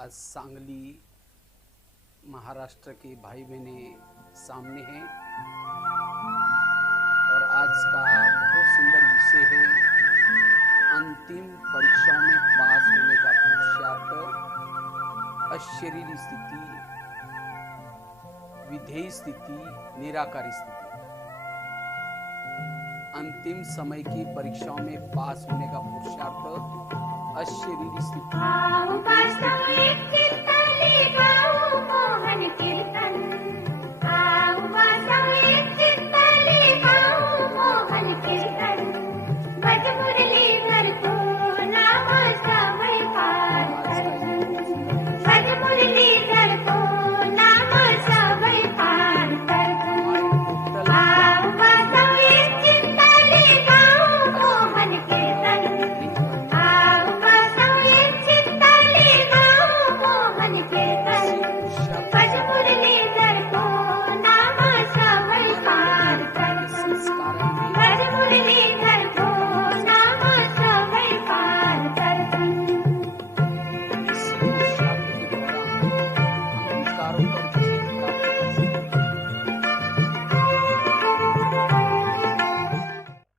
आज सांगली महाराष्ट्र के भाई बहने सामने हैं और आज का बहुत सुंदर विषय है अंतिम परीक्षाओं में पास होने का पुरुषार्थ, अशरीरी स्थिति, विधेय स्थिति, निराकारी स्थिति। अंतिम समय की परीक्षाओं में पास होने का पुरुषार्थ, अशरीरी स्थिति,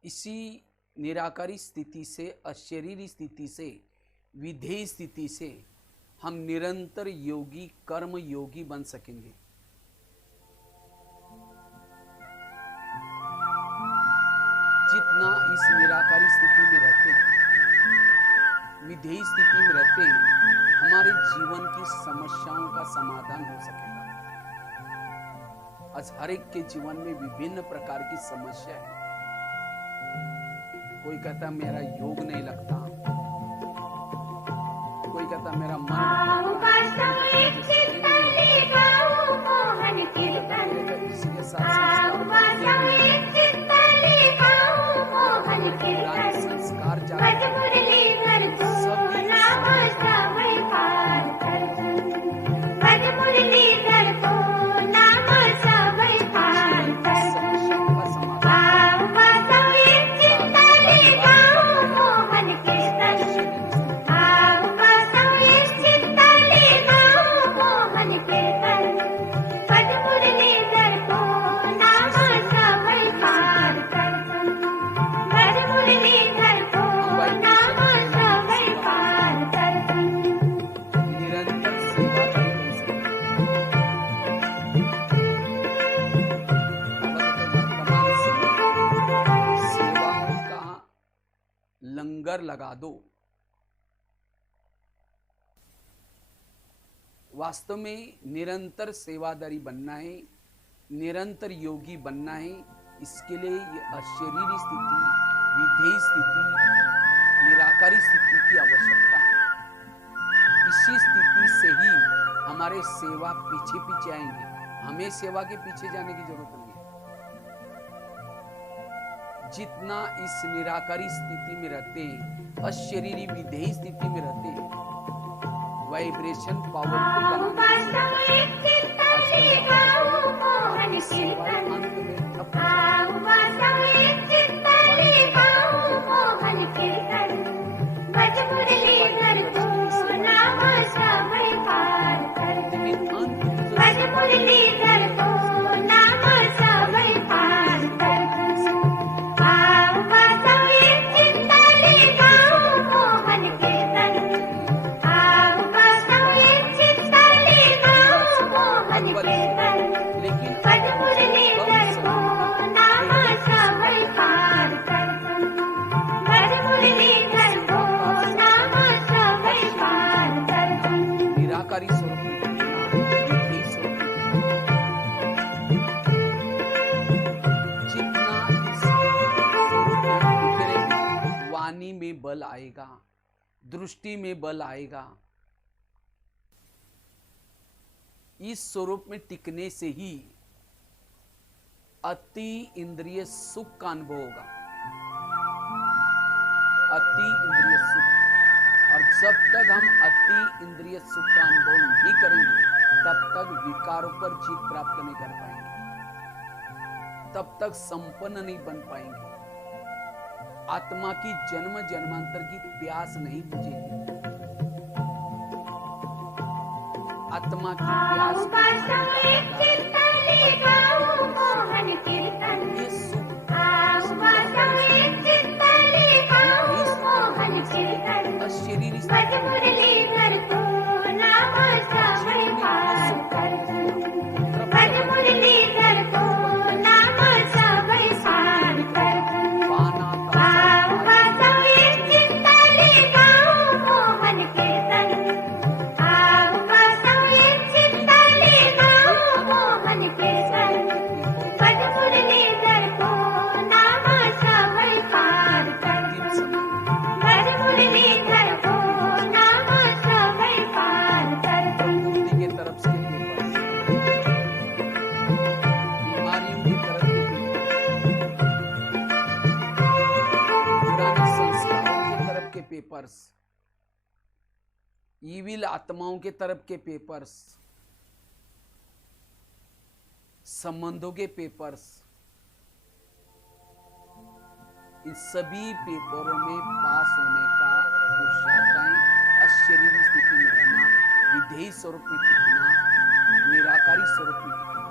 इसी निराकारी स्थिति से, अशरीरी स्थिति से, विधेय स्थिति से हम निरंतर योगी, कर्म योगी बन सकेंगे। जितना इस निराकारी स्थिति में रहते हैं, विधेय स्थिति में रहते हैं, हमारे जीवन की समस्याओं का समाधान हो सकेगा। आज हर एक के जीवन में विभिन्न प्रकार की समस्या है। कोई कहता मेरा योग नहीं लगता, कोई कहता मेरा मन इसलिए संस्कार लंगर लगा दो। वास्तव में निरंतर सेवादारी बनना है, निरंतर योगी बनना है। इसके लिए ये अशरीरी स्थिति, विधेय स्थिति, निराकारी स्थिति की आवश्यकता है। इसी स्थिति से ही हमारे सेवा पीछे पीछे आएंगे। हमें सेवा के पीछे जाने की जरूरत नहीं है। जितना इस निराकारी स्थिति में रहते हैं, अशरीरी विधेय स्थिति में रहते हैं, वाइब्रेशन पावरफुल बल आएगा, दृष्टि में बल आएगा। इस स्वरूप में टिकने से ही अति इंद्रिय सुख का अनुभव होगा। अति इंद्रिय सुख। और जब तक हम अति इंद्रिय सुख का अनुभव नहीं करेंगे, तब तक विकारों पर जीत प्राप्त नहीं कर पाएंगे, तब तक संपन्न नहीं बन पाएंगे, आत्मा की जन्म जन्मांतर की प्यास नहीं बुझेगी। आत्मा की प्यास को बुझाने का कार्य ये सुख अशरीरी पेपर्स, ईविल आत्माओं के तरफ के पेपर्स, संबंधों के पेपर्स, इन सभी पेपरों में पास होने का पुरुषार्थाएं अशरीरी स्थिति में रहना, विधेयी स्वरूप में टिकना, निराकारी स्वरूप में टिकना।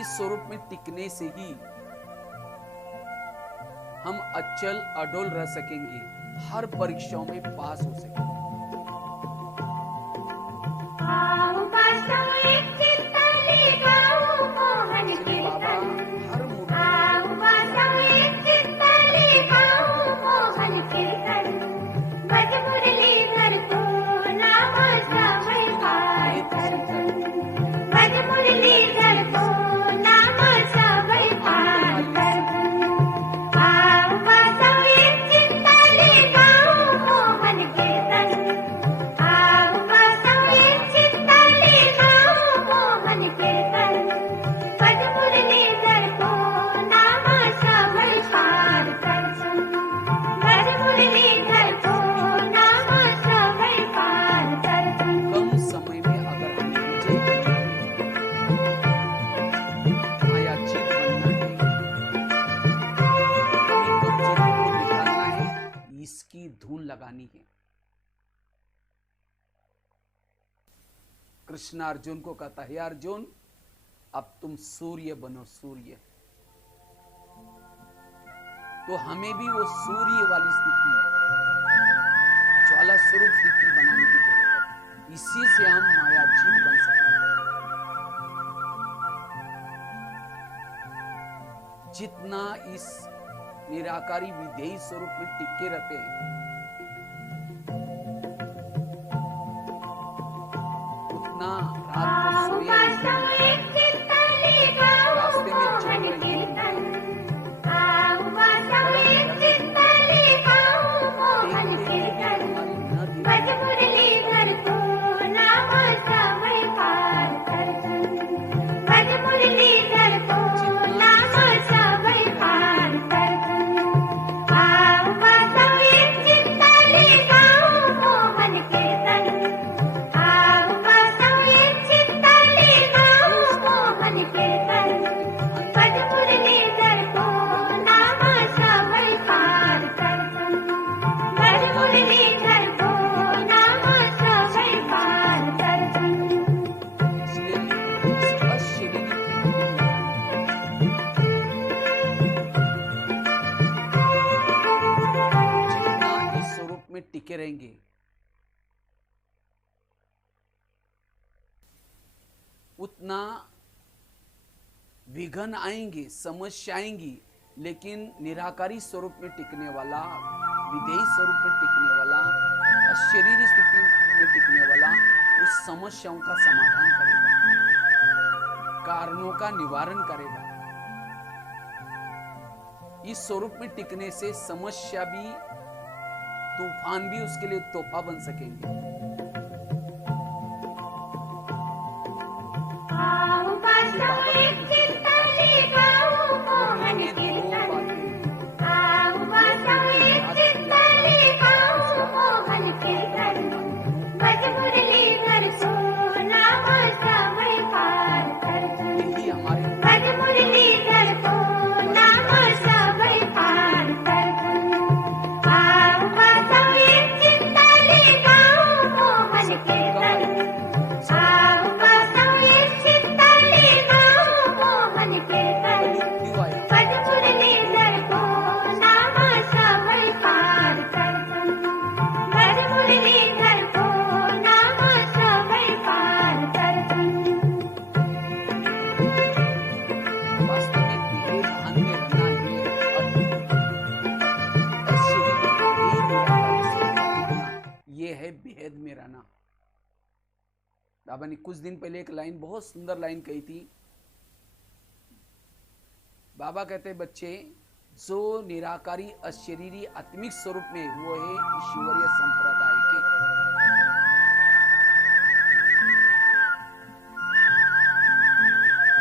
इस स्वरूप में टिकने से ही हम अचल अडोल रह सकेंगे, हर परीक्षाओं में पास हो सकेंगे। कृष्ण अर्जुन को कहता है, अर्जुन अब तुम सूर्य बनो, सूर्य। तो हमें भी वो सूर्य वाली स्थिति, ज्वाला स्वरूप स्थिति बनाने की जरूरत है। इसी से हम मायाजीत बन सकते हैं। जितना इस निराकारी विधेयी स्वरूप में टिके रहते हैं, रात को रास्ते में चल रही टिके रहेंगे, उतना विघन आएंगे, समस्या आएंगी, लेकिन निराकारी स्वरूप में टिकने वाला, विधेयी स्वरूप में टिकने वाला, अशरीरी स्थिति में टिकने वाला उस समस्याओं का समाधान करेगा, कारणों का निवारण करेगा। इस स्वरूप में टिकने से समस्या भी, तूफान भी उसके लिए तोहफा बन सकेंगे। बाबा ने कुछ दिन पहले एक लाइन, बहुत सुंदर लाइन कही थी। बाबा कहते बच्चे, जो निराकारी अशरीरी आत्मिक स्वरूप में वो है ईश्वरीय संप्रदाय के।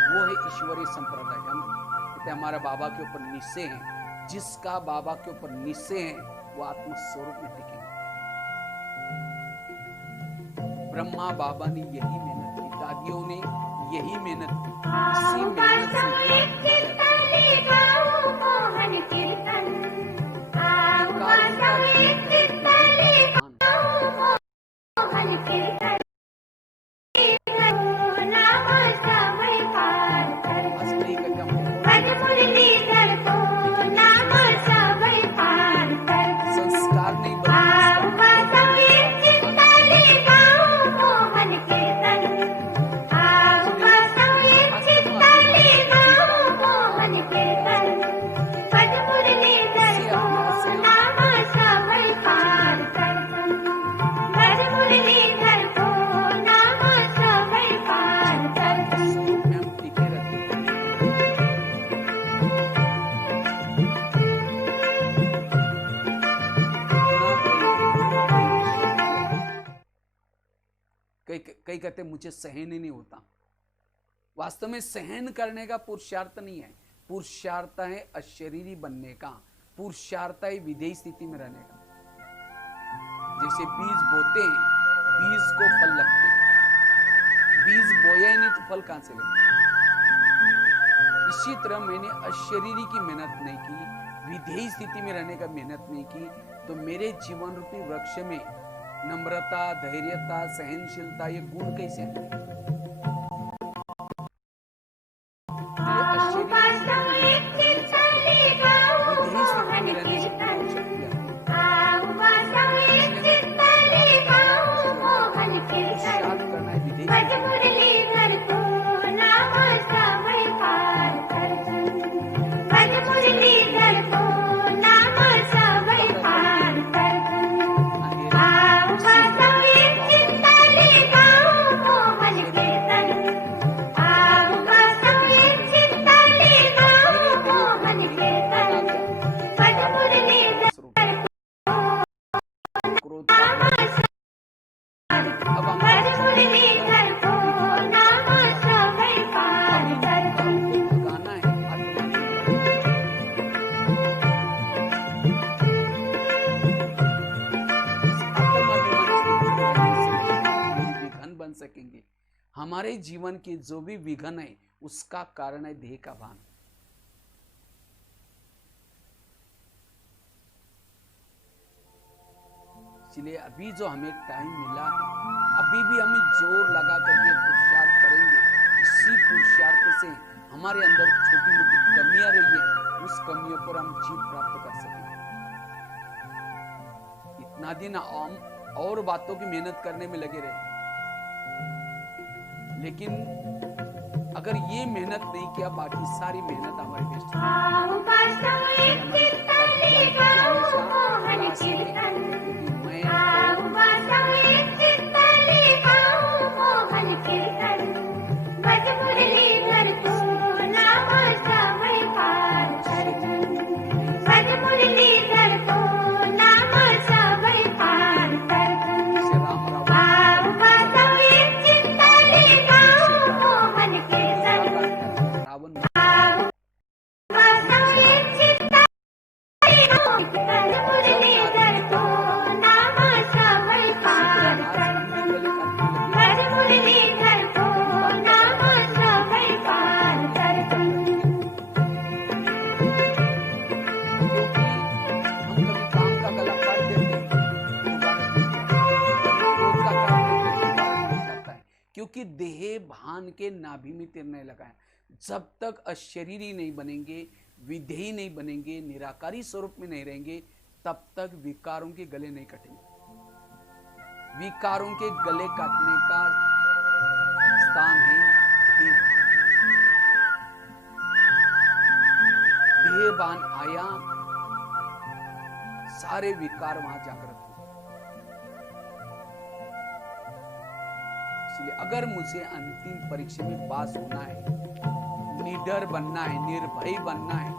वो है ईश्वरीय संप्रदाय। हम कहते हमारा बाबा के ऊपर निश्चय है, जिसका बाबा के ऊपर निश्चय है वो आत्म स्वरूप में टिकेंगे। ब्रह्मा बाबा ने यही मेहनत की, दादियों ने यही मेहनत की, इसी मेहनत संस्कार नहीं कई कहते मुझे सहन ही नहीं होता। वास्तव में सहन करने का पुरुषार्थ नहीं है, पुरुषार्थ है अशरीरी बनने का, पुरुषार्थ है विधेय स्थिति में रहने का। जैसे बीज बोते हैं, बीज को फल लगते हैं, बीज बोया ही नहीं तो फल कहां से लगेगा। इसी तरह मैंने अशरीरी की मेहनत नहीं की, विधेय स्थिति में रहने का मेहनत नहीं की, तो मेरे जीवन रूपी वृक्ष में नम्रता, धैर्यता, सहनशीलता ये गुण कैसे हैं? सकेंगे। हमारे जीवन के जो भी विघन है उसका कारण है देह का भान। इसलिए अभी जो हमें टाइम मिला है, अभी भी हमें जोर लगा करके पुरुषार्थ करेंगे। इसी पुरुषार्थ से हमारे अंदर छोटी मोटी कमियां रही है, उस कमियों पर हम जीत प्राप्त कर सकेंगे। इतना दिन हम और बातों की मेहनत करने में लगे रहे, लेकिन अगर ये मेहनत नहीं किया, बाकी सारी मेहनत हमारी वेस्ट क्योंकि देह भान के नाभि में तिरने लगा है। जब तक अशरीरी नहीं बनेंगे, विधेयी नहीं बनेंगे, निराकारी स्वरूप में नहीं रहेंगे, तब तक विकारों के गले नहीं कटेंगे। विकारों के गले काटने का स्थान है देह भान। देह भान आया, सारे विकार वहां जागृत हो। इसलिए अगर मुझे अंतिम परीक्षा में पास होना है, निडर बनना है, निर्भय बनना है,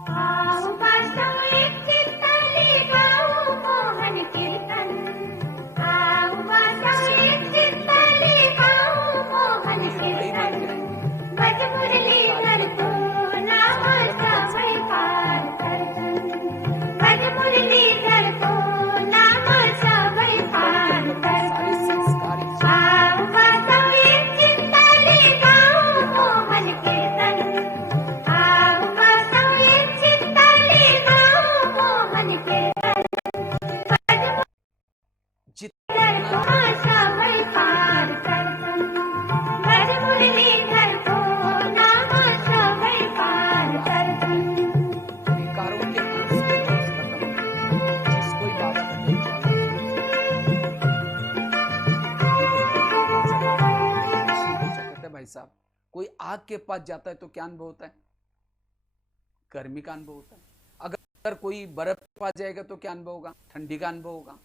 साहब कोई आग के पास जाता है तो क्या अनुभव होता है? गर्मी का अनुभव होता है। अगर कोई बर्फ के पास जाएगा तो क्या अनुभव होगा? ठंडी का अनुभव होगा।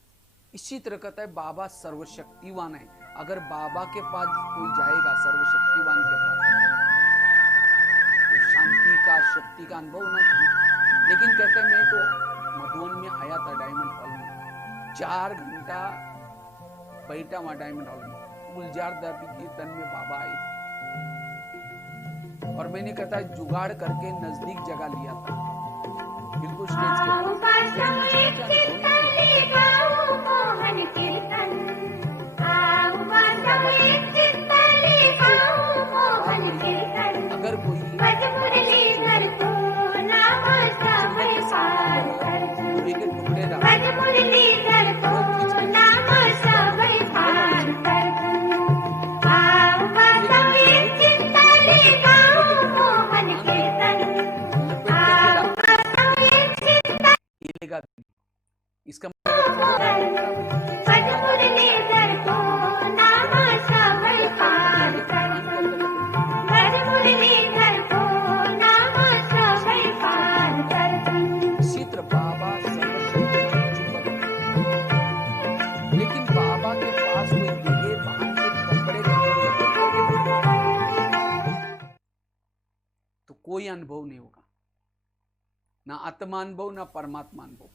इसी तरह कहता है बाबा सर्वशक्तिवान है। अगर बाबा के पास कोई जाएगा, सर्वशक्तिवान के पास, तो शांति का, शक्ति का अनुभव होना चाहिए। लेकिन कहते हैं मैं तो मधुबन में आया था, डायमंड हॉल में 4 घंटा बैठा वहां डायमंड हॉल में। गुलजार दादी कीर्तन में बाबा आए और मैंने कहता है जुगाड़ करके नजदीक जगह लिया था, बिल्कुल स्टेज के अगर कोई के टुकड़े इसका चित्र बाबा लेकिन बाबा के पास कोई दिए बांध के कपड़े तो कोई अनुभव नहीं होगा, ना आत्मा अनुभव ना परमात्मा अनुभव।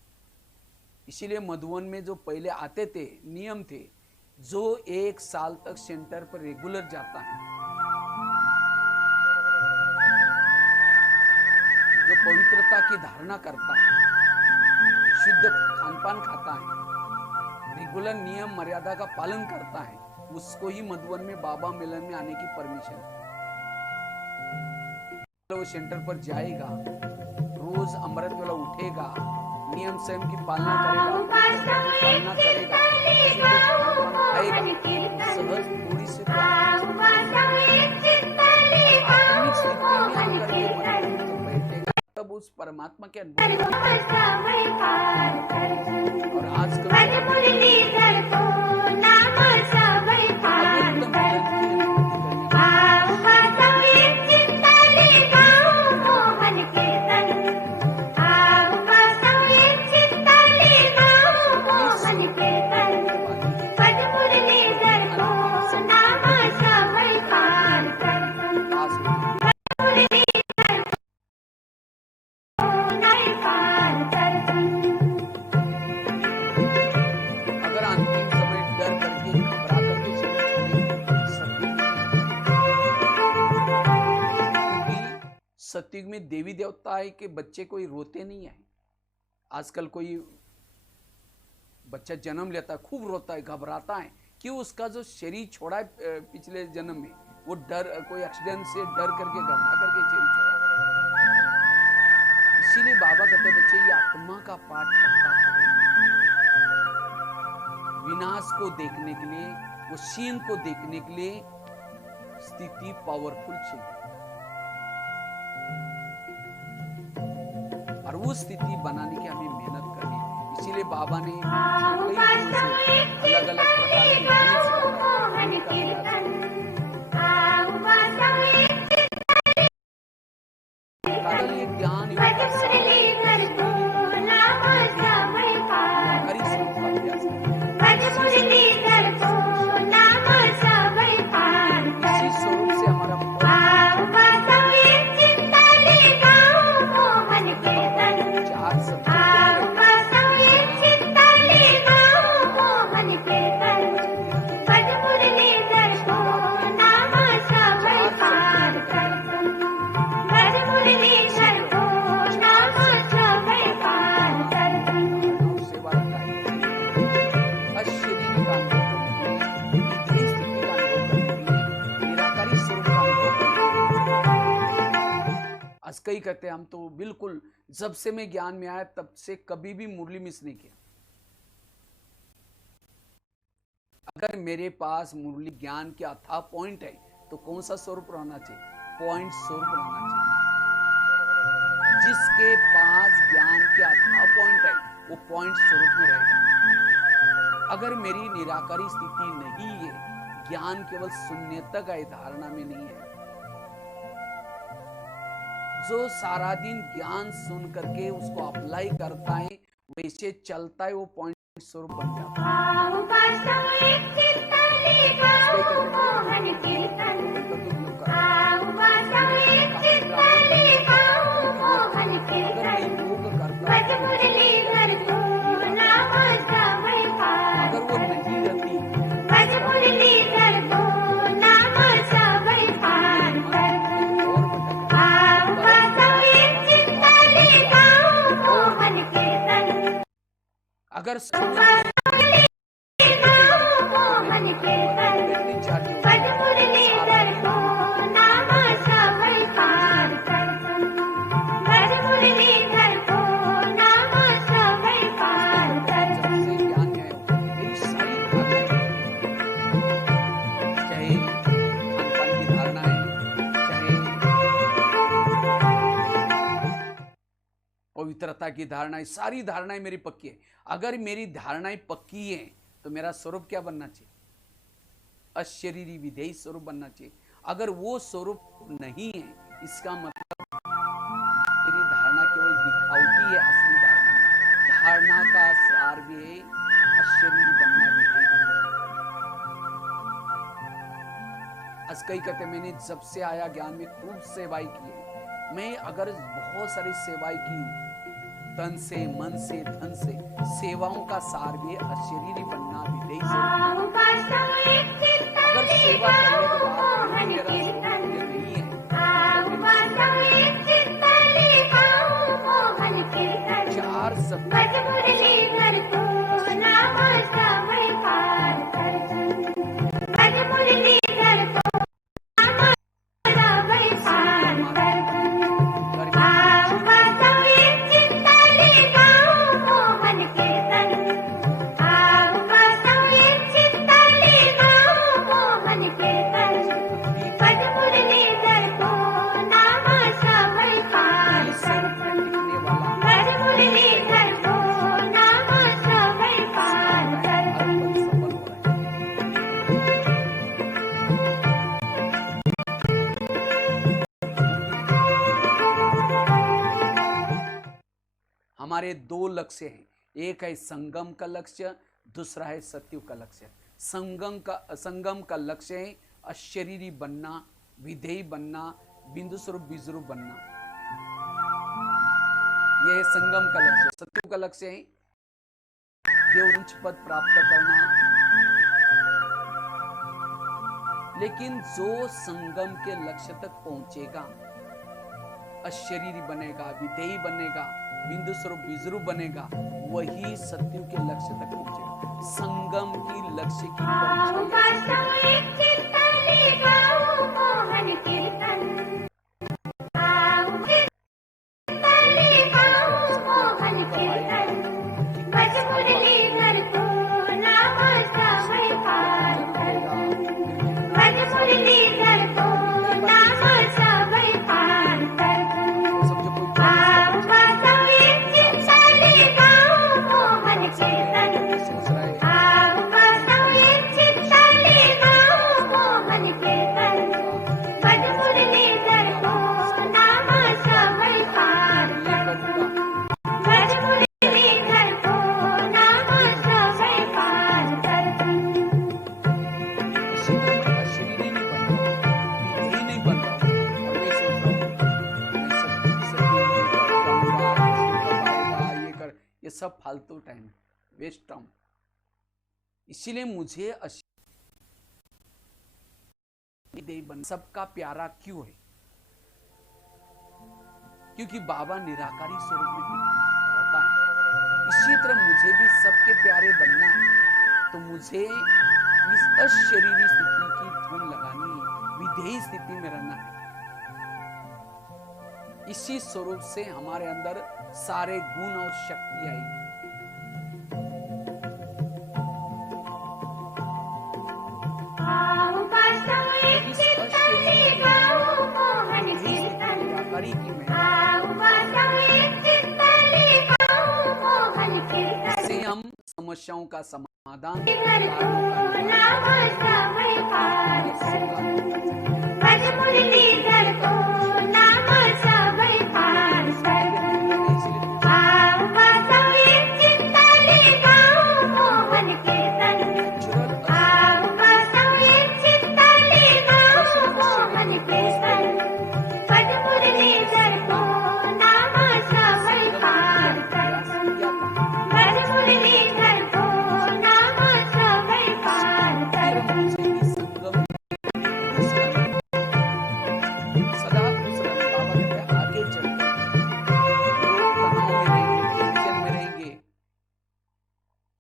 इसीलिए मधुबन में जो पहले आते थे नियम थे, जो 1 साल तक सेंटर पर रेगुलर जाता है, जो पवित्रता की धारणा करता है, शुद्ध खानपान खाता है, रेगुलर नियम मर्यादा का पालन करता है, उसको ही मधुबन में बाबा मिलन में आने की परमिशन है। वो सेंटर पर जाएगा, रोज अमृत वेला उठेगा, नियम स्वयं की पालना करेगा, सहज थोड़ी सी बैठेगा, तब उस परमात्मा के अनुभव। और आज सतयुग में देवी देवता है कि बच्चे कोई रोते नहीं है। आजकल कोई बच्चा जन्म लेता है, खूब रोता है, घबराता है, क्यों? उसका जो शरीर छोड़ा है पिछले जन्म में, वो डर, कोई एक्सीडेंट से डर करके, घबरा करके शरीर छोड़ा। इसीलिए बाबा कहते हैं बच्चे ये आत्मा का पाठ पक्का करो। विनाश को देखने के लिए, वो सीन को देखने के लिए स्थिति पावरफुल चाहिए, और वो स्थिति बनाने की हमें मेहनत करनी। इसीलिए बाबा ने अलग अलग प्रकार के ज्ञान अशरीरी का अनुभव करने के लिए, विधेय स्थिति का अनुभव करने के लिए, निराकारी स्वरूप का अनुभव करने के लिए। आज कई कहते हैं हम तो बिल्कुल जब से मैं ज्ञान में आया तब से कभी भी मुरली मिस नहीं किया। अगर मेरे पास मुरली ज्ञान के अथाह पॉइंट है तो कौन सा स्वरूप रहना चाहिए? पॉइंट स्वरूप रहना चाहिए। जिसके पास ज्ञान के अथाह पॉइंट है वो पॉइंट स्वरूप में रहेगा। अगर मेरी निराकारी स्थिति नहीं है, ज्ञान केवल शून्यता का धारणा में नहीं है, जो सारा दिन ज्ञान सुन करके उसको अप्लाई करता है वैसे चलता है, वो पॉइंट स्वरूप बन जाता है। अगर वो नहीं रहती अगर पवित्रता की धारणाएं, सारी धारणाएं मेरी पक्की है। अगर मेरी धारणाएं पक्की हैं तो मेरा स्वरूप क्या बनना चाहिए? अशरीरी विधेयी स्वरूप बनना चाहिए। अगर वो स्वरूप नहीं है, इसका मतलब मेरी धारणा केवल दिखावटी है, असली धारणा नहीं। धारणा का सार भी है अशरीरी बनना, विधेयी बनना। आज कई कहते मैंने जब से आया ज्ञान में खूब सेवाएं की है। मैं अगर बहुत सारी सेवाएं की, तन से, मन से, धन से, सेवाओं का सार भी है अशरीरी बनना, विधेयी स्वरूप। अगर सेवा करने के बाद मेरा स्वरूप नहीं है, चार शब्द हमारे दो लक्ष्य हैं, एक है संगम का लक्ष्य, दूसरा है सत्युग का लक्ष्य। संगम का लक्ष्य है अशरीरी बनना, विधेयी बनना, बिंदु स्वरूप बीजरूप बनना, यह है संगम का लक्ष्य। सत्युग का लक्ष्य है देव उच्च पद प्राप्त करना। लेकिन जो संगम के लक्ष्य तक पहुंचेगा, अशरीरी बनेगा, विधेयी बनेगा, बिंदु स्वरूप बीजरूप बनेगा, वही सत्युग के लक्ष्य तक पहुंचेगा। संगम की लक्ष्य की सब फालतू टाइम, वेस्ट टाइम। इसीलिए मुझे सबका प्यारा क्यों है? क्योंकि बाबा निराकारी स्वरूप में रहता है। इसी तरह मुझे भी सबके प्यारे बनना है, तो मुझे इस अशरीरी स्थिति की धुन लगानी है, विधेयी स्थिति में रहना है। इसी स्वरूप से हमारे अंदर सारे गुण और शक्ति आएगी। इससे हम समस्याओं का समाधान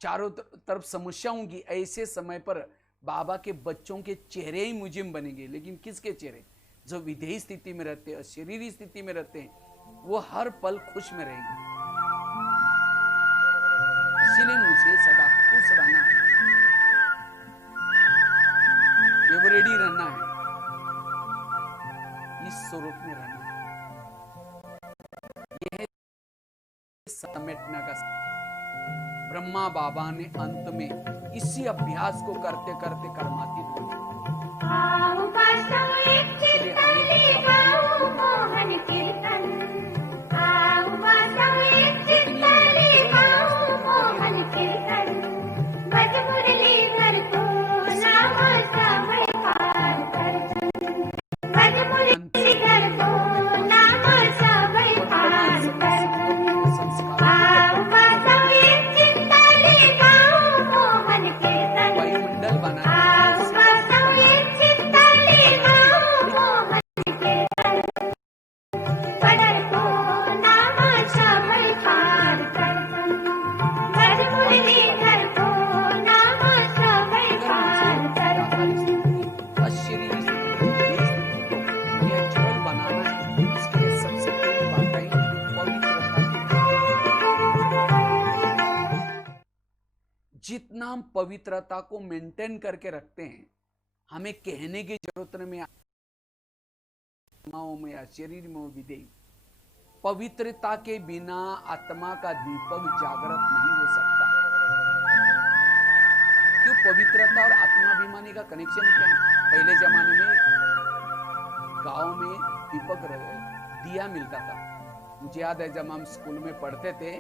चारों तरफ समस्याओं की, ऐसे समय पर बाबा के बच्चों के चेहरे ही मुजिम बनेंगे। लेकिन किसके चेहरे? जो विधेयी स्थिति में रहते हैं, शरीरी स्थिति में रहते हैं, वो हर पल खुश में रहेंगे। इसीलिए मुझे सदा खुश रहना है, एवरेडी रहना है, इस स्वरूप में रहना है। यह समेटना का ब्रह्मा बाबा ने अंत में इसी अभ्यास को करते करते कर्मातीत बने। जितना हम पवित्रता को मेंटेन करके रखते हैं, हमें कहने की जरूरत नहीं, आत्माओं में या शरीर में विधेय। पवित्रता के बिना आत्मा का दीपक जागृत नहीं हो सकता। क्यों? पवित्रता और आत्माभिमानी का कनेक्शन क्या है? पहले जमाने में गांव में दीपक दिया मिलता था। मुझे याद है जब हम स्कूल में पढ़ते थे,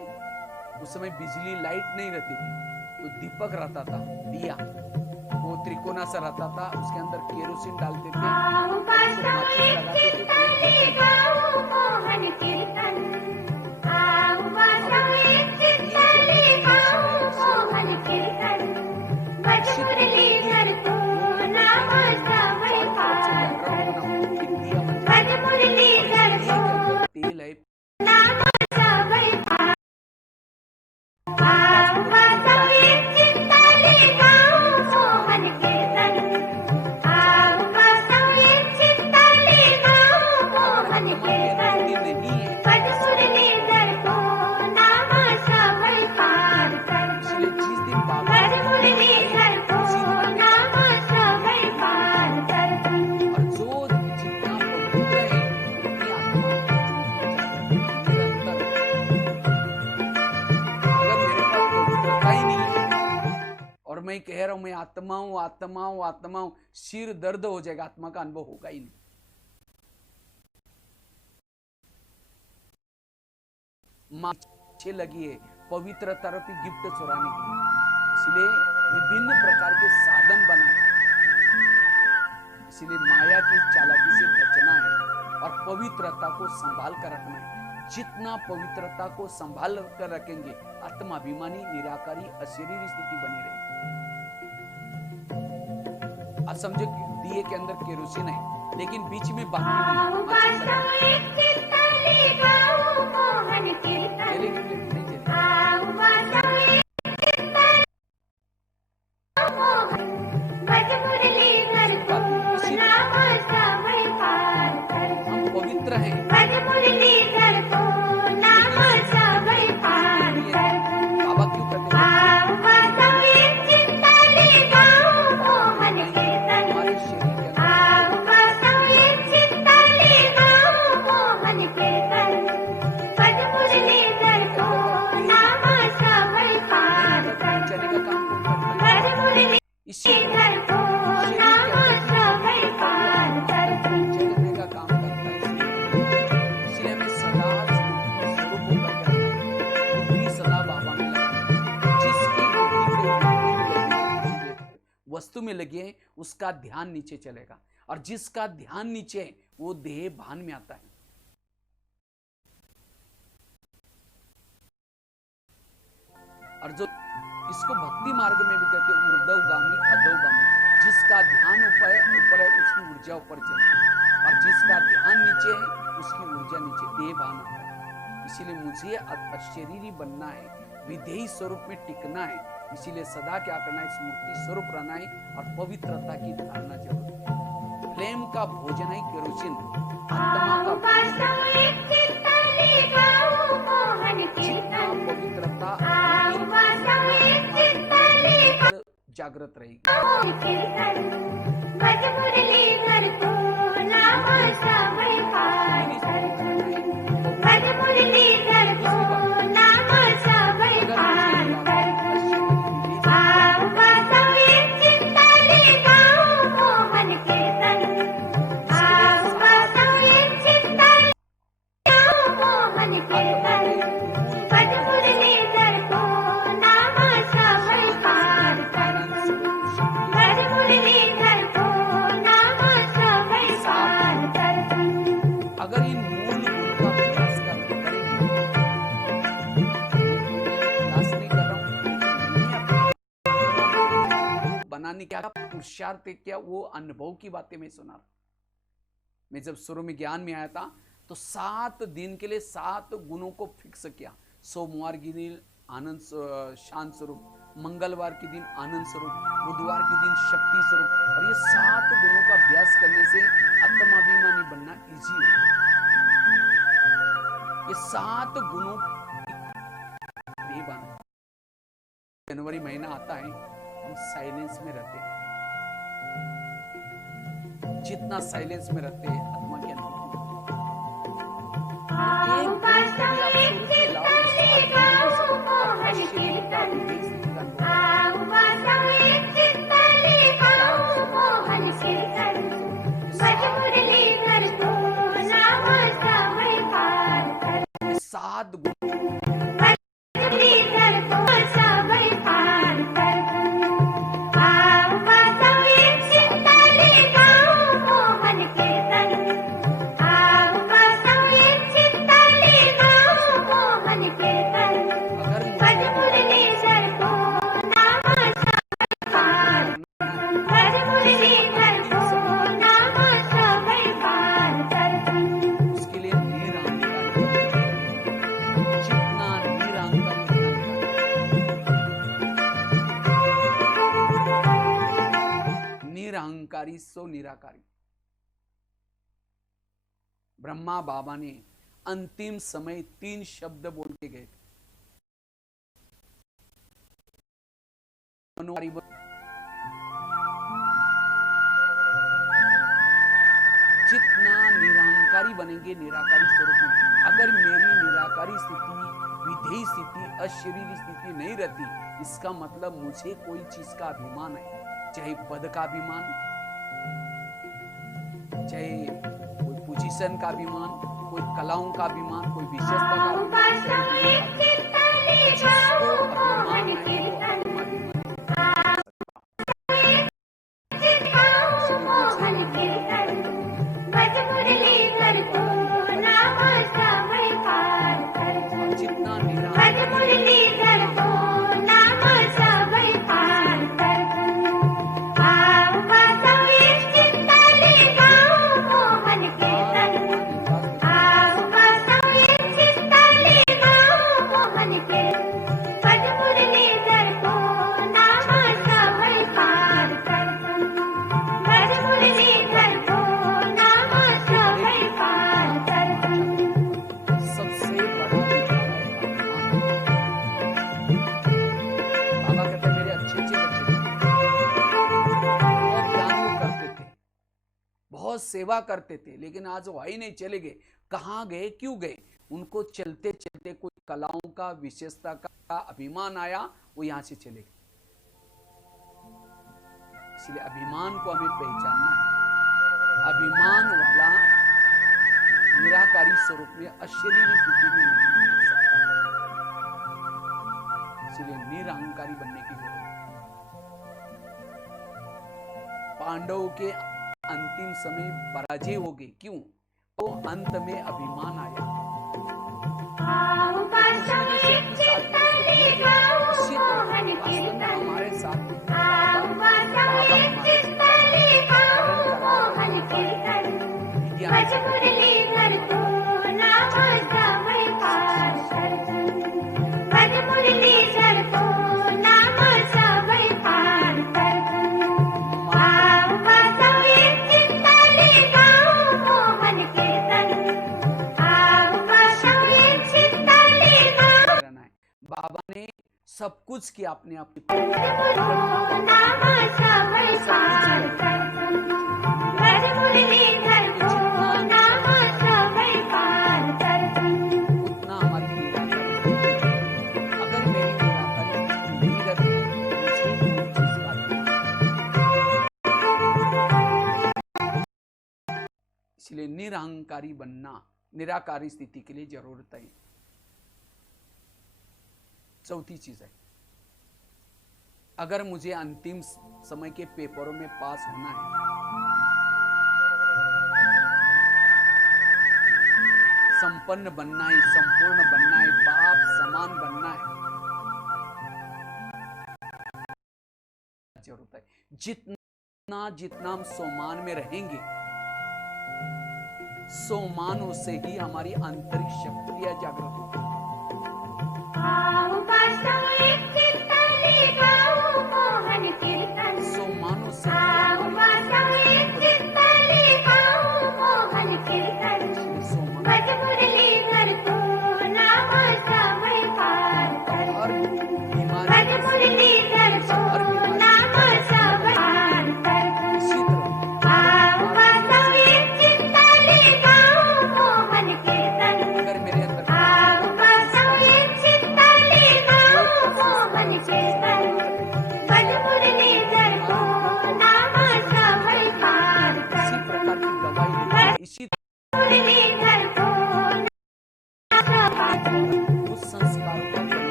उस समय बिजली लाइट नहीं रहती थी, तो दीपक रहता था, दिया, वो त्रिकोणा सा रहता था, उसके अंदर केरोसिन डालते थे, तेल है मैं कह रहा हूं मैं आत्मा हूं, आत्मा हूं, आत्मा हूं, सिर दर्द हो जाएगा, आत्मा का अनुभव होगा ही नहीं। मां अच्छे लगी है पवित्रता रूपी गिफ्ट चुराने के लिए, इसलिए विभिन्न प्रकार के साधन बनाए। इसलिए माया की चालाकी से बचना है और पवित्रता को संभाल कर रखना है। जितना पवित्रता को संभाल कर रखेंगे, आत्माभिमानी, निराकारी, अशरीरी स्थिति बनी रहेगी। आज समझो दिए के अंदर केरोसिन है, लेकिन बीच में बाकी नहीं, हम पवित्र हैं, बाबा क्यों कहते हैं हमारे शरीर के अंदर चलने का काम कौन करता है? इसी शरीर के चलने का काम करता है। इसलिए हमें सदा स्वरूप होकर के बुद्धि सदा बाबा में लगा, जिसकी वस्तु में लगी है उसका ध्यान नीचे चलेगा, और जिसका ध्यान नीचे है वो देह भान में आता है। और जो इसको भक्ति मार्ग में भी कहते हैं ऊर्ध्वगामी अधोगामी, जिसका ध्यान ऊपर है उसकी ऊर्जा ऊपर चलती है, और जिसका ध्यान नीचे है उसकी ऊर्जा नीचे, देह भान आता है। इसीलिए मुझे अशरीरी बनना है, विधेयी स्वरूप में टिकना है। इसीलिए सदा क्या करना है, स्मृति स्वरूप रहना है और पवित्रता की धारणा जरूरी है। प्रेम का भोजन है केरोसिन, आत्मा का जितना पवित्रता जागृत रहेगी। अगर इन मूल गुण का प्रयास करेंगे, प्रयास नहीं कर रहा हूं, बनाने क्या पुरुषार्थ क्या, वो अनुभव की बातें मैं सुना रहा। मैं जब शुरू में ज्ञान में आया था तो 7 दिन के लिए 7 गुणों को फिक्स किया। सोमवार के दिन आनंद शांत स्वरूप, मंगलवार के दिन आनंद स्वरूप, बुधवार के दिन शक्ति स्वरूप, और ये 7 गुणों का अभ्यास करने से आत्माभिमानी बनना इजी होगा। ये 7 गुणों नहीं बना। जनवरी महीना आता है, हम साइलेंस में रहते हैं। जितना साइलेंस में रहते हैं आत्मा के अनुभव सात गुण निरहंकारी सो निराकारी। ब्रह्मा बाबा ने अंतिम समय 3 शब्द बोल के गए थे। जितना निरहंकारी बनेंगे निराकारी स्वरूप में, अगर मेरी निराकारी स्थिति, विधेयी स्थिति, अशरीरी स्थिति नहीं रहती, इसका मतलब मुझे कोई चीज का अभिमान है, चाहे पद का अभिमान, चाहे कोई पोजीशन का अभिमान, कोई कलाओं का अभिमान, कोई विशेषता का अभिमान, जिसको अभिमान है वो आत्माभिमान। जितना बहुत सेवा करते थे, लेकिन आज वो ही नहीं, चले गए। कहाँ गए, क्यों गए? उनको चलते चलते कोई कलाओं का, विशेषता का अभिमान आया, वो यहां से चले गए। इसलिए अभिमान को हमें पहचानना है। अभिमान वाला निराकारी स्वरूप में, अशरीरी स्थिति में नहीं मिल सकता। इसलिए निरहंकारी बनने की जरूरत है। पांडवों के अंतिम समय पराजय हो गई, क्यों? तो अंत में अभिमान आया। हमारे साथ बाबा ने सब कुछ किया अपने आप की। उतना हमारी निराकारी, अगर मेरी निराकारी नहीं रहती, इसलिए निरहंकारी बनना निराकारी स्थिति के लिए जरूरत है। चौथी चीज है, अगर मुझे अंतिम समय के पेपरों में पास होना है, संपन्न बनना है, संपूर्ण बनना है, बाप समान बनना है, जरूरत है। जितना जितना हम सोमान में रहेंगे, सोमानों से ही हमारी आंतरिक शक्तियां जागृत होती। सोमानों से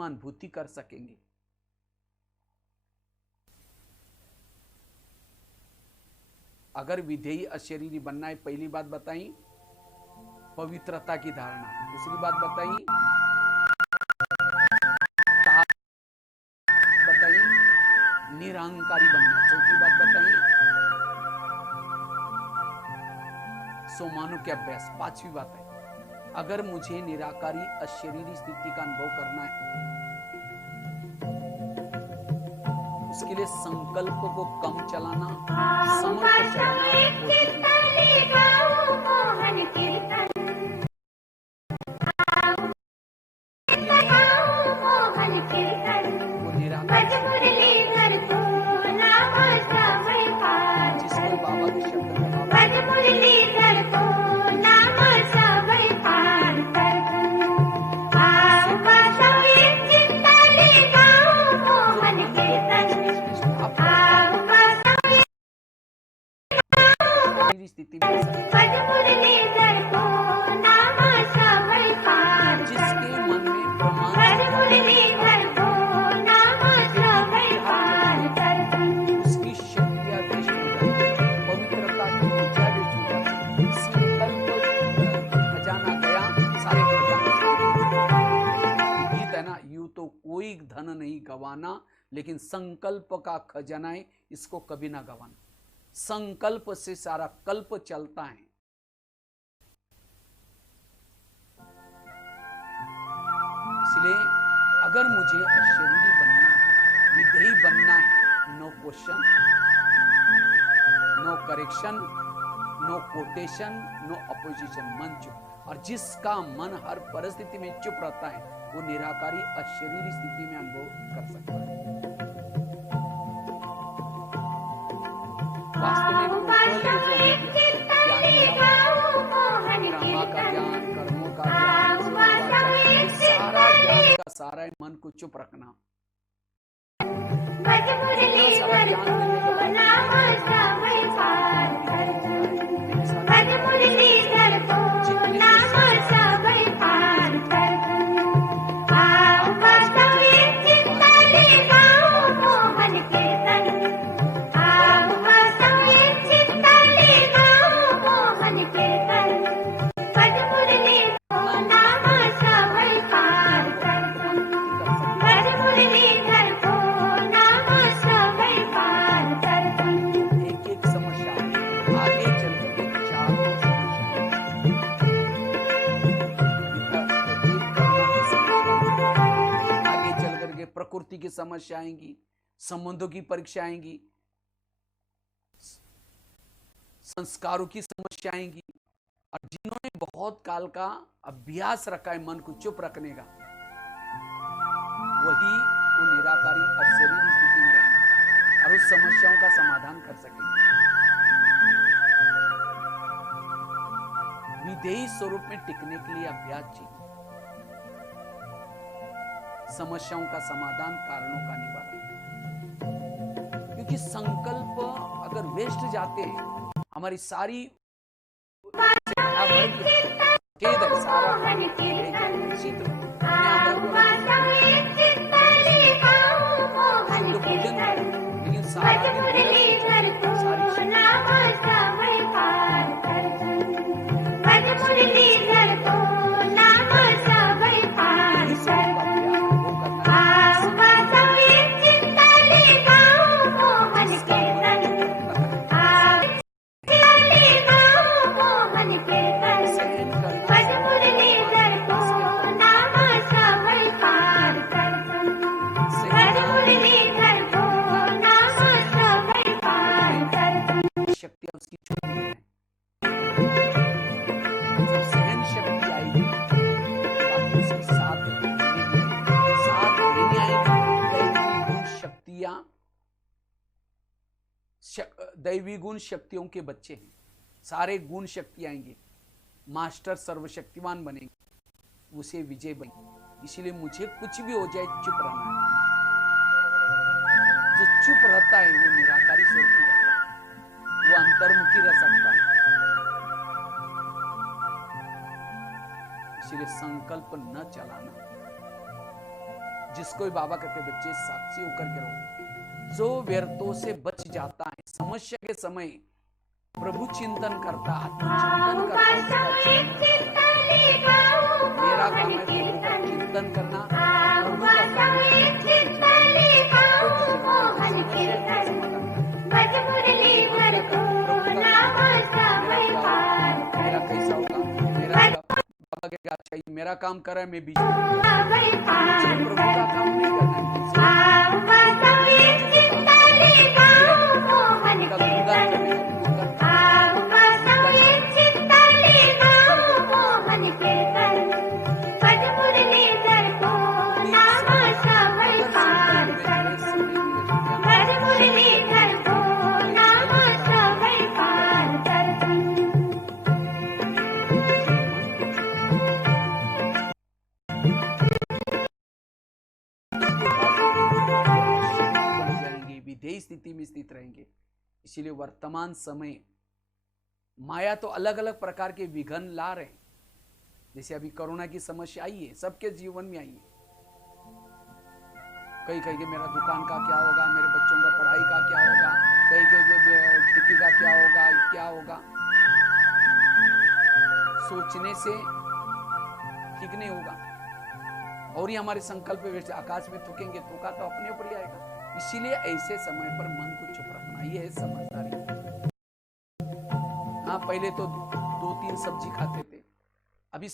अनुभूति कर सकेंगे। अगर विधेयी अशरीरी बनना है, पहली बात बताई पवित्रता की धारणा, दूसरी बात बताई निरहंकारी बनना, चौथी बात बताई सोमानु के अभ्यास, पांचवी बात है अगर मुझे निराकारी अशरीरी स्थिति का अनुभव करना है, उसके लिए संकल्प को कम चलाना, समर्थ चलाना, वो निराकारी, जिसको बाबा के शब्द में स्थिति जिसके मन में उसकी शक्तियां वेस्ट हो जाती, पवित्रता की ऊर्जा वेस्ट हो जाती, संकल्प खजाना गया, सारे खजाने गीत है ना, यूं तो कोई धन नहीं गवाना, लेकिन संकल्प का खजाना है, इसको कभी ना गवाना। संकल्प से सारा कल्प चलता है। इसलिए अगर मुझे अशरीरी बनना है, विधेयी बनना है, no question, no correction, no quotation, no opposition, मन चुप। और जिसका मन हर परिस्थिति में चुप रहता है वो निराकारी अशरीरी स्थिति में अनुभव कर सकता है। वास्तव में टोटल ये जो ब्रह्मा का ज्ञान, कर्मों का ज्ञान, सारा ज्ञान का सारा है मन को चुप रखना। सारा ज्ञान प्रकृति की समस्या आएंगी, संबंधों की परीक्षा आएंगी, संस्कारों की समस्या आएंगी। और जिन्होंने बहुत काल का अभ्यास रखा है मन को चुप रखने का, वही वो निराकारी अशरीरी स्थिति में रहेंगे और उस समस्याओं का समाधान कर सकेंगे। विधेयी स्वरूप में टिकने के लिए अभ्यास चाहिए। समस्याओं का समाधान, कारणों का निवारण। क्योंकि संकल्प अगर वेस्ट जाते हैं, हमारी सारी खेद है, सारा लेकिन दैवी गुण शक्तियों के बच्चे हैं, सारे गुण शक्ति आएंगे, मास्टर सर्वशक्तिमान बनेंगे, उसे विजय बनेंगे। इसलिए मुझे कुछ भी हो जाए चुप रहना है। जो चुप रहता है वो निराकारी स्वरूप में रहता है, वो अंतर्मुखी रह सकता है। इसलिए संकल्प न चलाना। जिसको भी बाबा कहते बच्चे साक्षी होकर के रहो। जो व्यर्थों से बच जाता है, समस्या के समय प्रभु चिंतन करता, आत्मचिंतन करता, मेरा काम है प्रभु का चिंतन करना, प्रभु का काम है मेरा कैसा होगा, मेरा बाबा के क्या चाहिए, मेरा काम कर रहा है, मैं बीच प्रभु का काम नहीं करना स्थिति में स्थित रहेंगे। इसीलिए वर्तमान समय माया तो अलग अलग प्रकार के विघ्न ला रहे हैं। जैसे अभी कोरोना की समस्या आई है, सबके जीवन में आई है। कई कहीं के मेरा दुकान का क्या होगा, मेरे बच्चों का पढ़ाई का क्या होगा, कई कहीं खेती का क्या होगा। सोचने से ठीक नहीं होगा। और ये हमारे संकल्प वैसे आकाश में थूकेंगे, थूका तो अपने ऊपर ही आएगा। इसीलिए ऐसे समय पर मन को चुप रखना, ये है समझदारी। हाँ, पहले तो 2-3 सब्जी खाते थे, अभी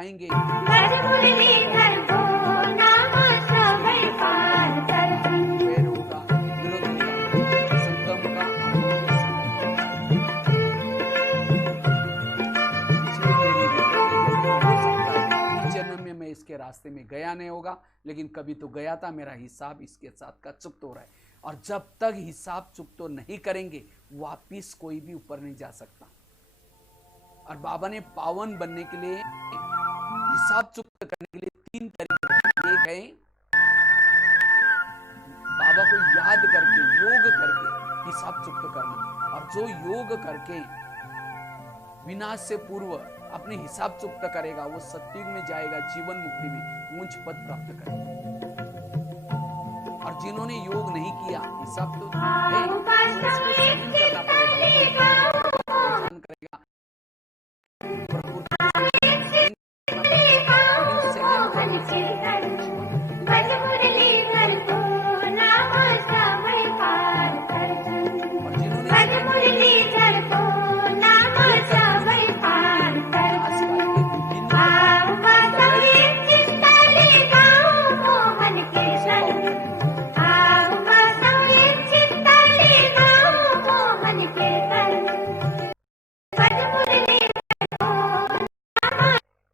आएंगे। वैर होगा, विरोध होगा, संगम का अमूल्य समय है। इसलिए मेरी रिप्रेजेंटेटिव हो सकता है इस जन्म में मैं इसके रास्ते में गया नहीं होगा, लेकिन कभी तो गया था, मेरा हिसाब इसके साथ का चुकता हो रहा है। और जब तक हिसाब चुकतो नहीं करेंगे, वापिस कोई भी ऊपर नहीं जा सकता। और बाबा ने पावन बनने के लिए, हिसाब चुकता करने के लिए 3 तरीके। एक है बाबा को याद करके, योग करके हिसाब चुकता करना, और जो योग करके विनाश से पूर्व अपने हिसाब चुकता करेगा, वो सतयुग में जाएगा, जीवन मुक्ति में ऊंच पद प्राप्त करेगा। और जिन्होंने योग नहीं किया, हिसाब तो है, उसको सहन करना पड़ेगा, परेशान करेगा, प्रकृति को सहन करना पड़ेगा, लेकिन सहन करने से जीवन और जिन्होंने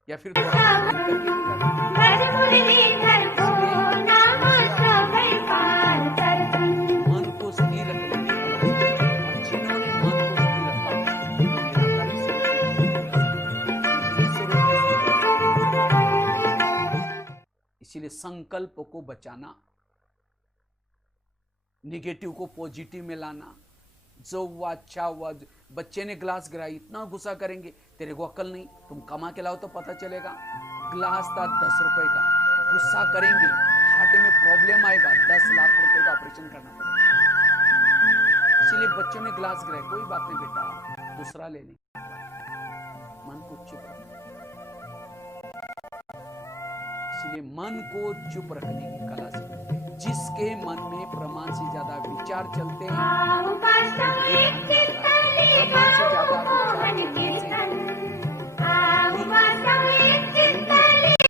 या फिर थोड़ा सहन करके भी करना। मन को स्थिर रखने की कला, और जिन्होंने मन को स्थिर रखा, वो निराकारी स्वरूप। इसीलिए संकल्प को बचाना, निगेटिव को पॉजिटिव में लाना। जो हुआ अच्छा हुआ, बच्चे ने ग्लास गिराई, इतना गुस्सा करेंगे, तेरे को अकल नहीं, तुम कमा के लाओ तो पता चलेगा। ग्लास था 10 रुपए का, गुस्सा करेंगे, हार्ट में प्रॉब्लम आएगा, 10 लाख रुपए का ऑपरेशन करना पड़ेगा। इसीलिए बच्चों ने ग्लास गिराया, कोई बात नहीं बेटा, दूसरा ले लें, मन को चुप रखना। इसलिए मन को चुप रखने की कला से, जिसके मन में प्रमाण से ज्यादा विचार चलते हैं, प्रमाण से ज्यादा विचार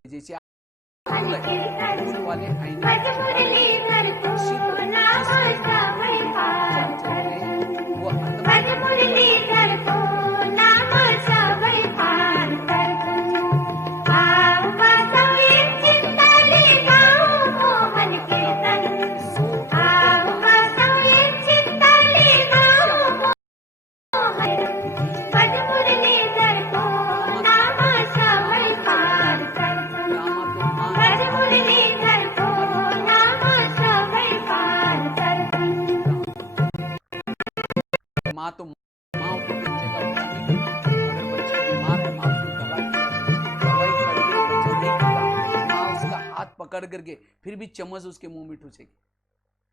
जैसे फूल वाले आईने वो माँ तो माँ उसके बच्चे का बुरा नहीं करती। अगर बच्चा बीमार है, माँ उसको दवाई खिलाती, दवाई खिलाती है, बच्चा नहीं खाता, माँ उसका हाथ पकड़ करके फिर भी चम्मच उसके मुंह में ठूसेगी,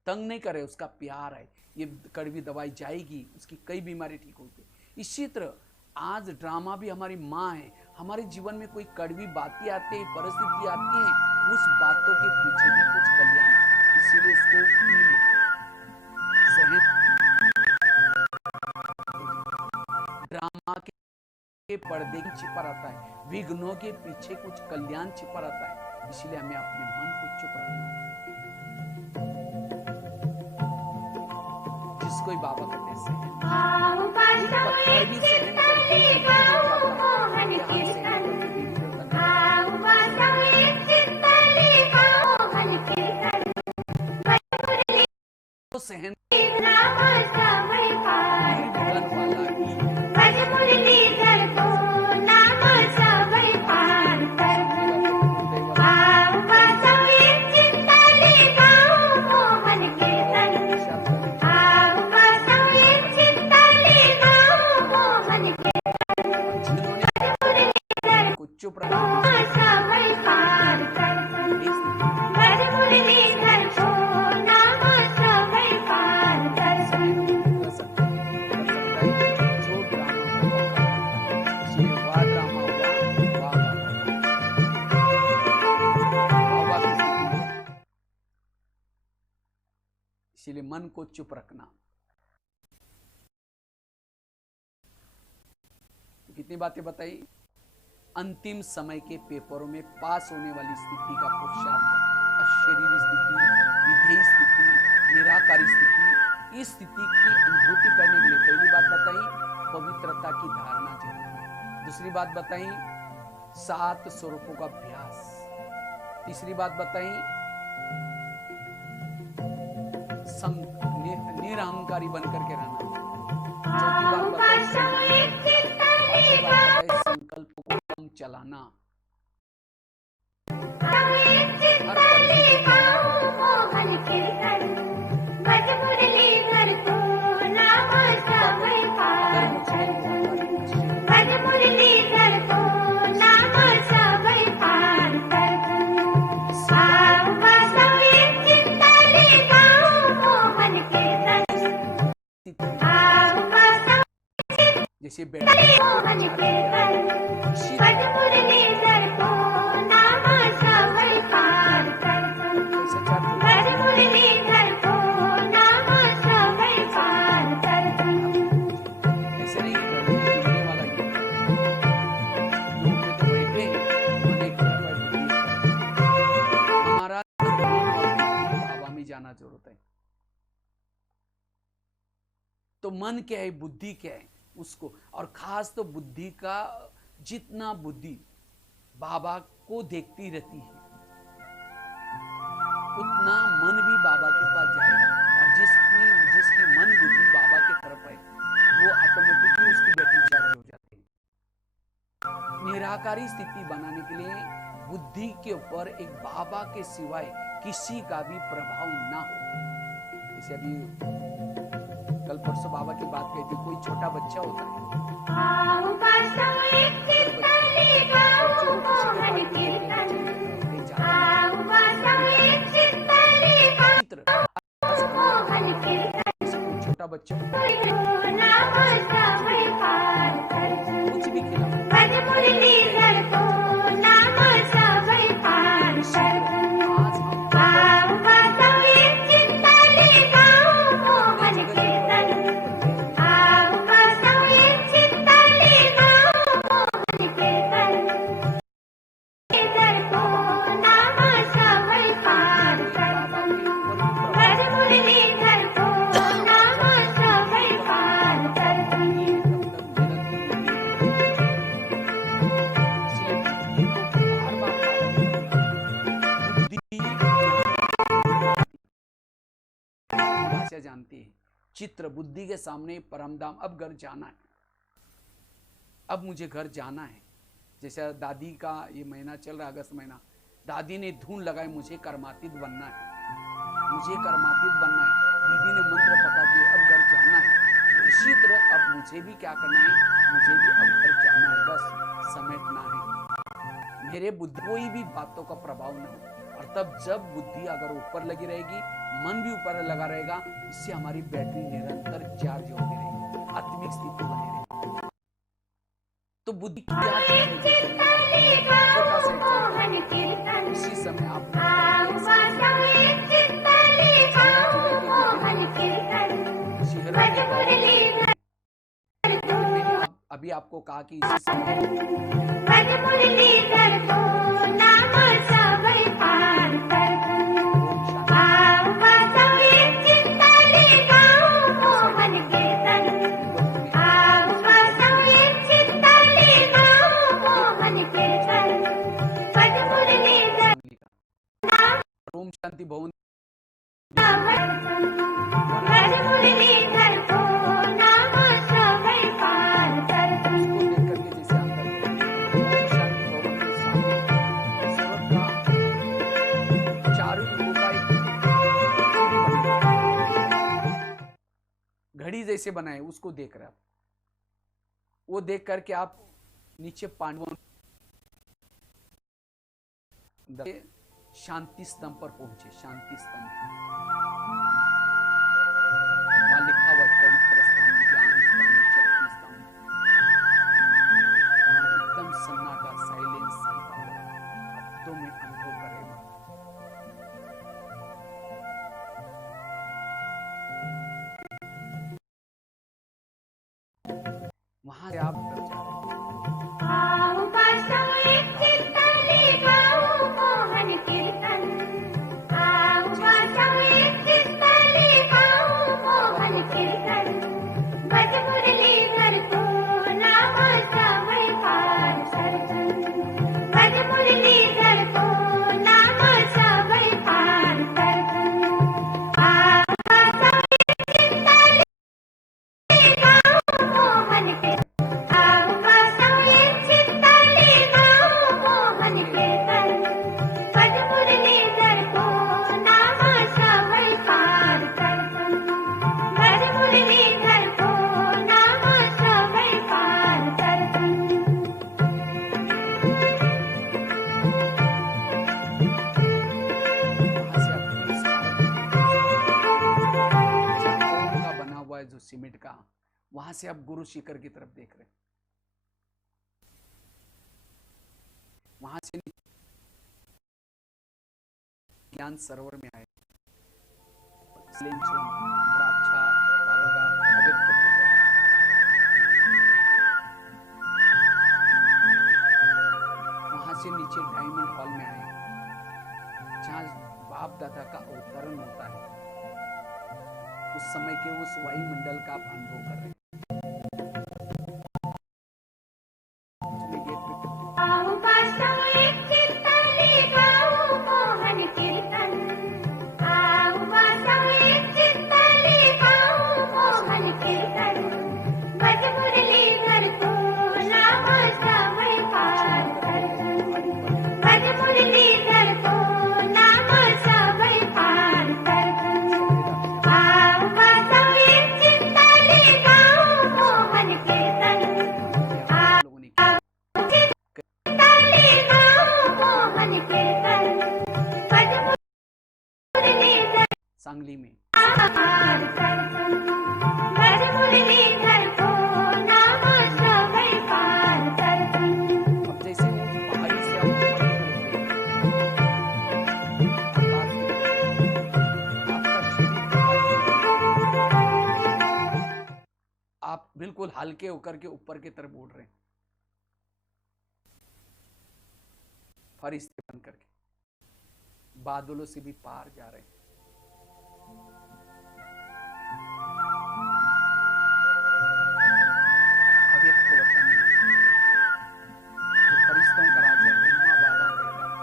तंग नहीं करे, उसका प्यार है, ये कड़वी दवाई जाएगी, उसकी कई बीमारी ठीक होगी। इसी तरह आज ड्रामा भी हमारी माँ है। हमारे जीवन में कोई कड़वी बातें आती है, परिस्थिति आती है, उस बातों के पीछे भी कुछ कल्याण है, इसीलिए उसको पी लो, सहन। ड्रामा के पर्दे की छिपा रहता है, विघ्नों के पीछे कुछ कल्याण छिपा रहता है, इसलिए हमें अपने मन को चुप रखना है। जिसको बाबा कहते हैं सहन, पत्थर भी सहन करके सहन चुप रखना। इसीलिए मन को चुप रखना। कितनी बातें बताई, अंतिम समय के पेपरों में पास होने वाली स्थिति का पुरुषार्थ, अशरीरी स्थिति, विधेय स्थिति, निराकारी स्थिति, इस स्थिति की अनुभूति करने के लिए पहली बात बताई पवित्रता की धारणा जरूरी है। दूसरी बात बताई 7 स्वरूपों का अभ्यास। तीसरी बात बताई निरहंकारी बनकर के रहना। चौथी बात बताई पांचवी बात बताई संकल्प को कम चलाना। जैसे जाना जरूरत है। तो मन क्या है, बुद्धि क्या है, उसको, और खास तो बुद्धि का, जितना बुद्धि बाबा को देखती रहती है उतना मन भी बाबा के पास जाएगा, और जिसकी मन बुद्धि बाबा की तरफ है वो ऑटोमेटिकली उसकी बैटरी चार्ज हो जाती है। निराकारी स्थिति बनाने के लिए बुद्धि के ऊपर एक बाबा के सिवाय किसी का भी प्रभाव ना हो। जैसे अभी कल परसों बाबा की बात कही थी, कोई छोटा बच्चा होता है, छोटा बच्चा कुछ भी खिला जानती है। चित्र बुद्धि के सामने परमधाम, अब घर जाना है, अब मुझे घर जाना है। जैसे दादी का ये महीना चल रहा है, अगस्त महीना, दादी ने धून लगाई मुझे कर्मातीत बनना है, मुझे कर्मातीत बनना है। दीदी ने मंत्र पका दिए, अब घर जाना है। तो इसी तरह अब मुझे भी क्या करना है, मुझे भी अब घर जाना है, बस समेटना है। मेरे बुद्धि कोई भी बातों का प्रभाव न हो। और तब जब बुद्धि अगर ऊपर लगी रहेगी, मन भी ऊपर लगा रहेगा, इससे हमारी बैटरी निरंतर चार्ज होती रहेगी, आत्मिक स्थिति बनी रहेगी। तो बुद्धि क्या इसी समय आप अभी आपको कहा कि इसी समय ओम शांति भवन घड़ी जैसे बनाए, उसको देख रहे आप, वो देख करके आप नीचे पांडवों शांति स्तंभ पर पहुंचे। शांति स्तंभ वहां लिखा हुआ पवित्र स्तंभ, ज्ञान स्तंभ, शक्ति स्तंभ। वहां एकदम सन्नाटा, साइलेंस चलता हुआ अब तो मैं अनुभव करेगा। वहां से आप डर जा रहे हैं। सीमेंट का, वहां से आप गुरु शिखर की तरफ देख रहे हैं। वहां से ज्ञान सरोवर में आए, द्राक्षा बाबा का अव्यक्त पुत्र है। वहां से नीचे डायमंड हॉल में आए, जहां बाप दादा का अवतरण होता है। उस समय के उस वायुमंडल का आप अनुभव कर रहे हैं। सांगली में अब जैसे पहाड़ी से आप ऊपर की तरफ आपका शरीर आप बिल्कुल हल्के होकर के ऊपर की तरफ उड़ रहे हैं, फरिश्ते बन करके बादलों से भी पार जा रहे हैं। अव्यक्त वतन में जो फरिश्तों का राजा ब्रह्मा बाबा रहता है,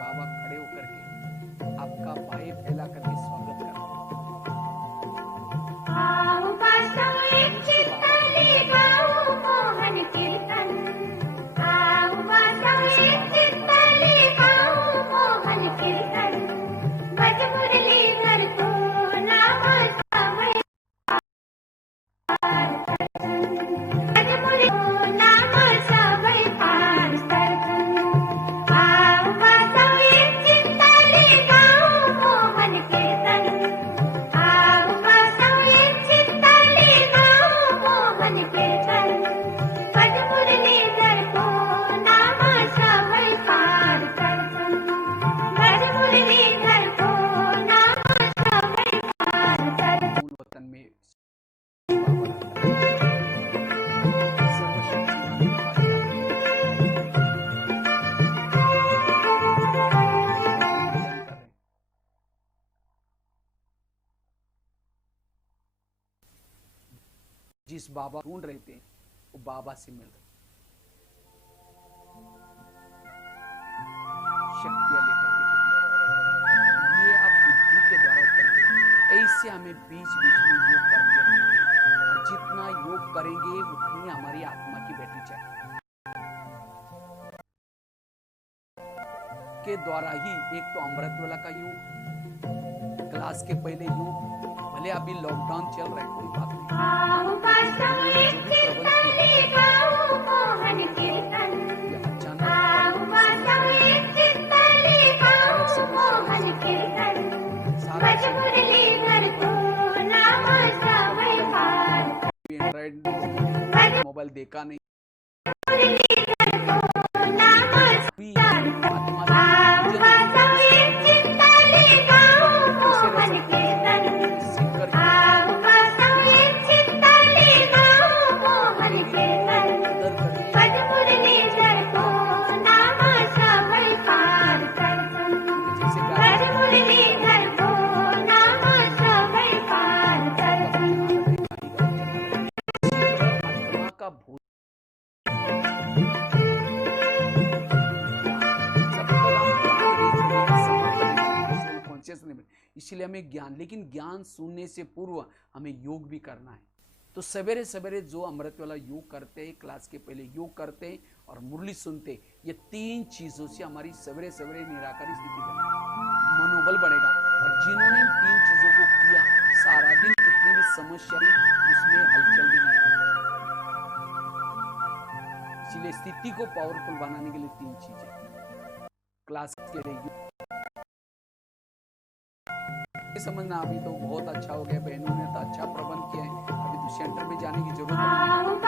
बाबा खड़े होकर के आपका बाएं फैला करके स्वागत करते हैं। जिस बाबा ढूंढ रहे थे वो बाबा से मिल रहे, शक्तियां लेकर के ये आप बुद्धि के द्वारा करते। ऐसे हमें बीच बीच में योग करते रहना, और जितना योग करेंगे उतनी हमारी आत्मा की बैठी चाहिए के द्वारा ही। एक तो अमृत वाला का योग, क्लास के पहले योग, भले अभी लॉकडाउन चल रहा है कोई बात नहीं, एंड्रॉइड मोबाइल देखा नहीं, इसलिए हमें ज्ञान, लेकिन ज्ञान सुनने से पूर्व हमें योग भी करना है। तो सवेरे सवेरे जो अमृत वाला योग करते हैं, क्लास के पहले योग करते हैं और मुरली सुनते, ये तीन चीजों से हमारी सवेरे सवेरे निराकारी स्थिति बनेगी, मनोबल बढ़ेगा। और जिन्होंने इन तीन चीजों को किया, सारा दिन कितनी भी समस्या उसमें हलचल भी नहीं होगी। इसलिए स्थिति को पावरफुल बनाने के लिए तीन चीजें, क्लास के लिए समझना। अभी तो बहुत अच्छा हो गया, बहनों ने तो अच्छा प्रबंध किया है, अभी तो सेंटर में जाने की जरूरत नहीं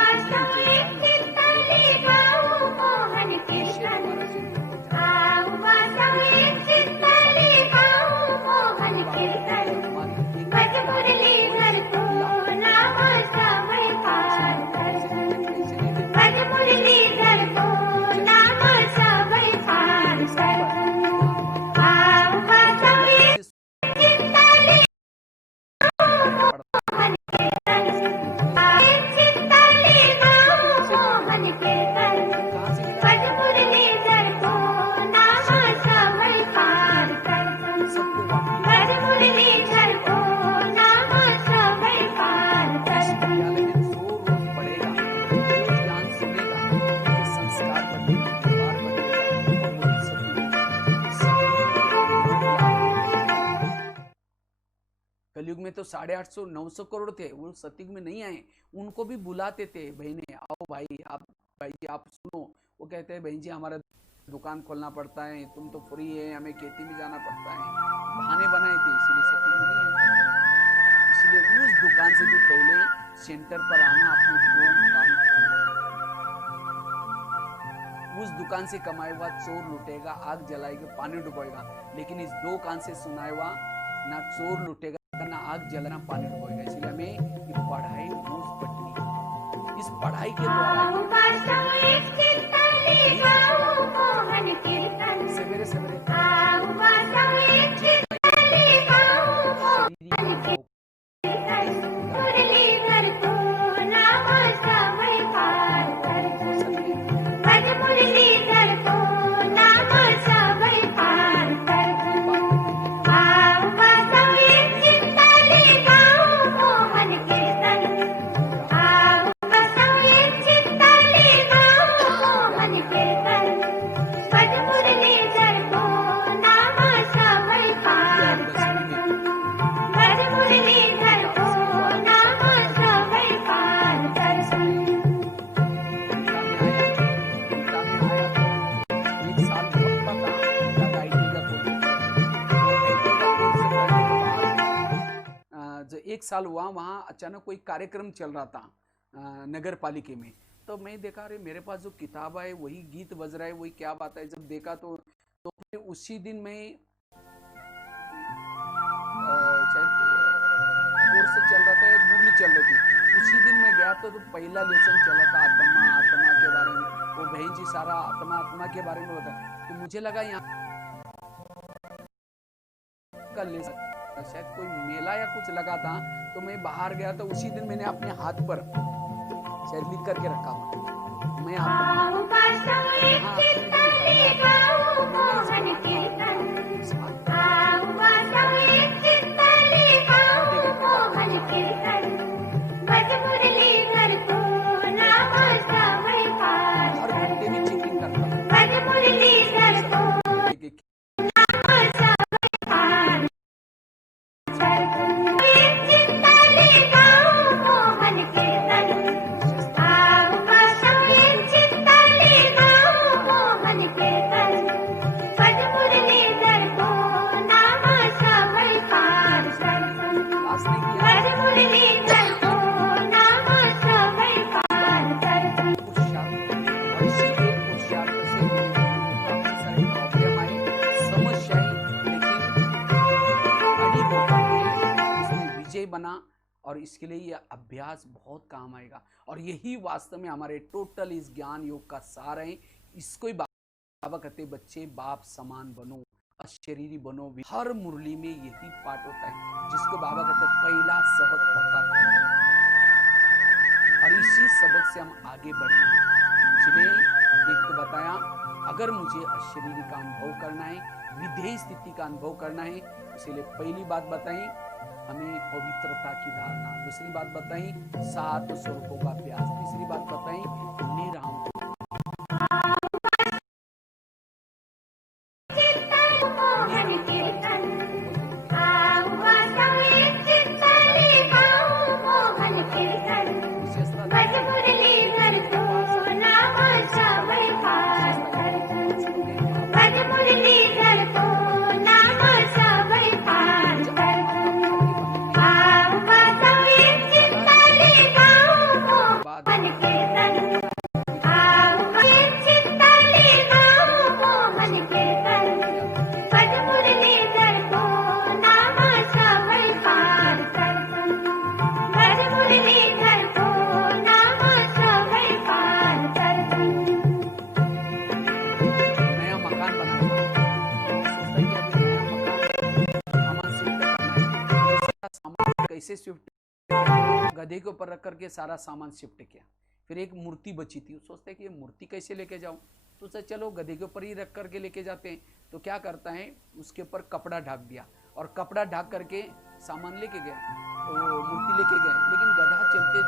कलयुग में तो 850-900 करोड़ थे, वो सतयुग में नहीं आए, उनको भी बुलाते थे, बहने आओ भाई आप सुनो। वो कहते हैं बहन जी हमारा दुकान खोलना पड़ता है, तुम तो फ्री है, हमें खेती में जाना पड़ता है, बहाने बनाए थे, इसलिए सतयुग में नहीं आए। इसलिए उस दुकान से भी पहले सेंटर पर आना, अपने दो कान उस दुकान से कमाया हुआ चोर लुटेगा, आग जलाएगा, पानी डुबोएगा, लेकिन इस दो कान से सुनाया हुआ ना चोर लुटेगा ना आग जलाना, पानी डुबोएगा। इसलिए हमें ये पढ़ाई रोज पढ़नी, इस पढ़ाई के द्वारा सवेरे सवेरे एक साल हुआ, वहाँ अचानक कोई कार्यक्रम चल रहा था नगर पालिका में, तो मैं देखा अरे मेरे पास जो किताब है वही गीत बज रहा है, वही क्या बात है। जब देखा तो फिर उसी दिन मैं शायद कोर्स चल रहा था, मुरली चल रही थी, उसी दिन मैं गया तो पहला लेसन चला था आत्मा के बारे में। वो बहन जी सारा आत्मा के बारे में बता, तो मुझे लगा यहाँ का लेसन शायद कोई मेला या कुछ लगा था, तो मैं बाहर गया तो उसी दिन मैंने अपने हाथ पर शायद लिख करके रखा हुआ, मैं हर घंटे में चेकिंग करता हूँ। बना, और इसके लिए यह अभ्यास बहुत काम आएगा, और यही वास्तव में हमारे टोटल इस ज्ञान योग का सार है। इसको ही बाबा कहते बच्चे बाप समान बनो, अशरीरी बनो। हर मुरली में यही पाठ होता है, जिसको बाबा कहते पहला सबक पक्का करना, और इसी सबक से हम आगे बढ़ेंगे। इसलिए एक तो बताया, अगर मुझे अशरीरी का अनुभव करना है, विधेय स्थिति का अनुभव करना है, इसलिए पहली बात बताई हमें पवित्रता की धारणा, दूसरी बात बताई 7 स्वरूपों का अभ्यास, तीसरी बात बताई निराम। Bye. कैसे शिफ्ट, गधे के ऊपर रख करके सारा सामान शिफ्ट किया। फिर एक मूर्ति बची थी, सोचते कि ये मूर्ति कैसे लेके जाऊं, तो सोचा चलो गधे के ऊपर ही रख करके लेके जाते हैं। तो क्या करता है, उसके ऊपर कपड़ा ढक दिया और कपड़ा ढक करके सामान लेके गए, तो मूर्ति लेके गए। लेकिन गधा चलते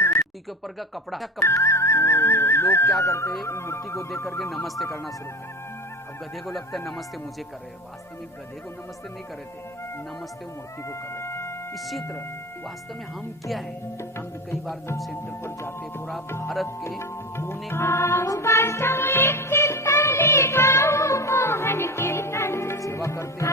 मूर्ति के ऊपर का कपड़ा तो लोग क्या करते हैं, मूर्ति को देख करके नमस्ते करना शुरू किया। अब गधे को लगता है नमस्ते मुझे कर रहे हैं, वास्तव में गधे को नमस्ते नहीं कर रहे थे, नमस्ते मूर्ति को कर रहे थे। इसी तरह वास्तव में हम क्या है, हम कई बार जब सेंटर पर जाते हैं, पूरा भारत के कोने सेवा करते हैं,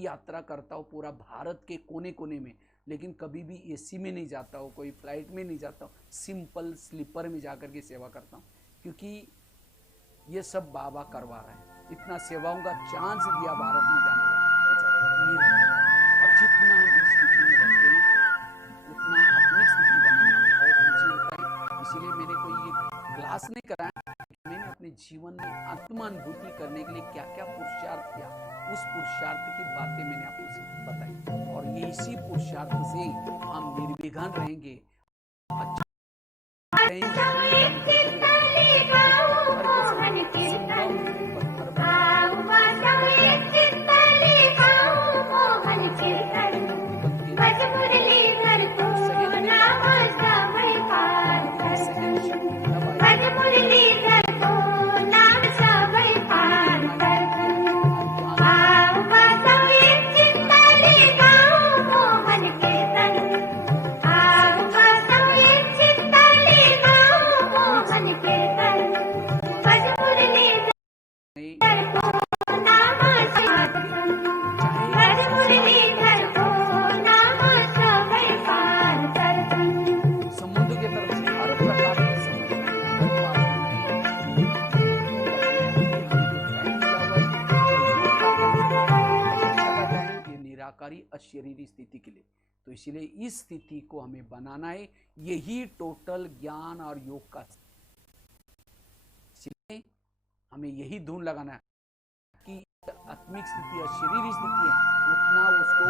यात्रा करता हूँ पूरा भारत के कोने कोने में, लेकिन कभी भी एसी में नहीं जाता हूँ, कोई फ्लाइट में नहीं जाता हूँ, सिंपल स्लीपर में जाकर के सेवा करता हूँ, क्योंकि ये सब बाबा करवा रहे हैं। इतना सेवाओं का चांस दिया भारत में जाने का, और जितना हम इस स्थिति में रहते हैं उतना अपनी स्थिति बनाना बहुत ऊंची होता है। इसीलिए मैंने कोई ये क्लास नहीं कराया, मैंने अपने जीवन में आत्मानुभूति करने के लिए क्या क्या पुरुषार्थ किया, उस पुरुषार्थ की बातें मैंने आपको बताई, और ये इसी पुरुषार्थ से हम निर्विघ्न रहेंगे। अच्छा अशरीरी स्थिति के लिए, तो इसलिए इस स्थिति को हमें बनाना है। यही टोटल ज्ञान और योग का, इसलिए हमें यही धुन लगाना है कि आत्मिक स्थिति अशरीरी स्थिति है, उतना उसको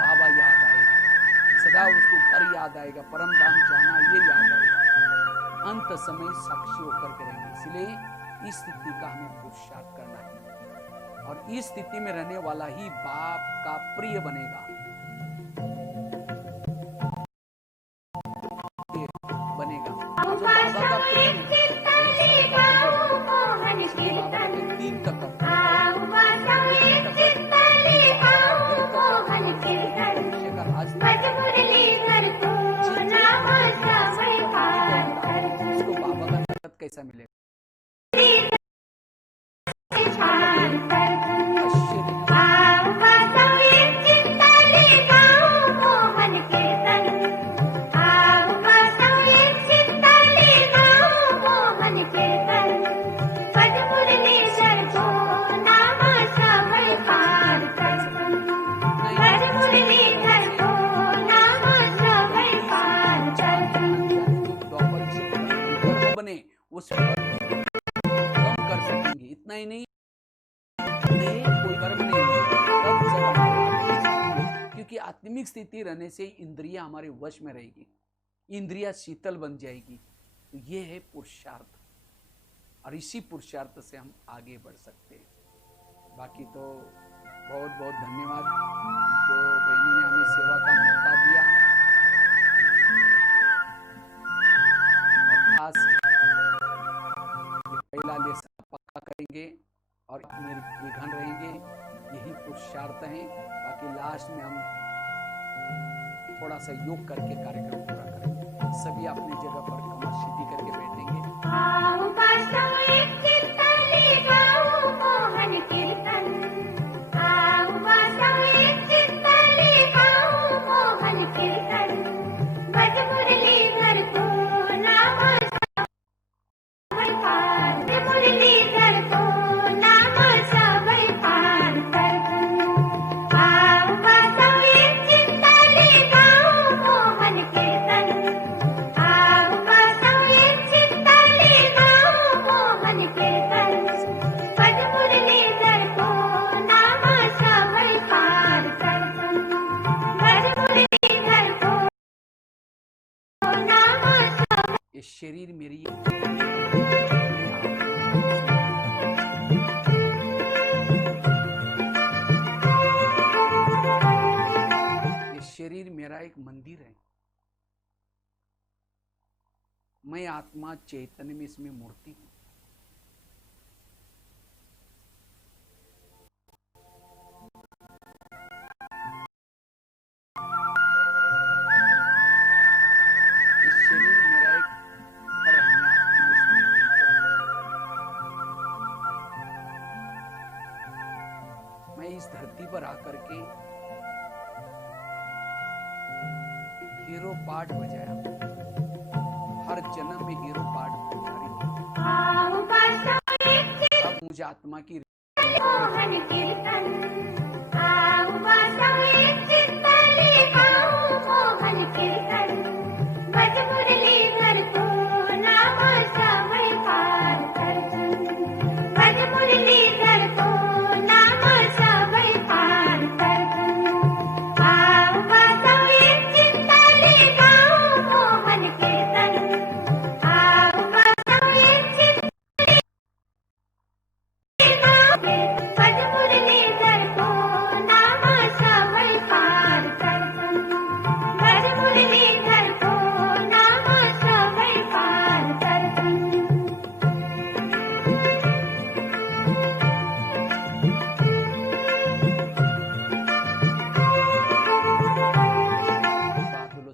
बाबा याद आएगा, सदा उसको घर याद आएगा, परम धाम जाना ये याद आएगा, अंत समय साक्षी होकर के रहेंगे। इसलिए इस स्थिति का हमें पुरुषार्थ करना है, और इस स्थिति में रहने वाला ही बाप का प्रिय बनेगा, जो बाबा का प्रिय बाबा के तीन तत्व, इसको बाबा का तत्व कैसा मिलेगा? उस कम कर सकेंगे, इतना ही नहीं, कोई कर्म नहीं, तब जब क्योंकि आत्मिक स्थिति रहने से इंद्रियां हमारे वश में रहेगी, इंद्रियां शीतल बन जाएगी। तो ये है पुरुषार्थ, और इसी पुरुषार्थ से हम आगे बढ़ सकते हैं। बाकी तो बहुत बहुत धन्यवाद जो बहनों ने हमें सेवा का मौका दिया, और खास पहला लेसन पक्का करेंगे और निर्विघ्न रहेंगे, यही पुरुषार्थ है। बाकी लास्ट में हम थोड़ा सा योग करके कार्यक्रम पूरा करेंगे। सभी अपनी जगह पर कमर सीधी करके बैठेंगे। ये शरीर मेरी शरीर मेरा एक मंदिर है। मैं आत्मा चैतन्य में इसमें मूर्ति हूं। इस शरीर मेरा एक पर है, मैं आत्मा इसमें मैं इस धरती पर आकर के हीरो पार्ट बजाया। हर जन्म में हीरो पार्ट बजा रही। अब मुझे आत्मा की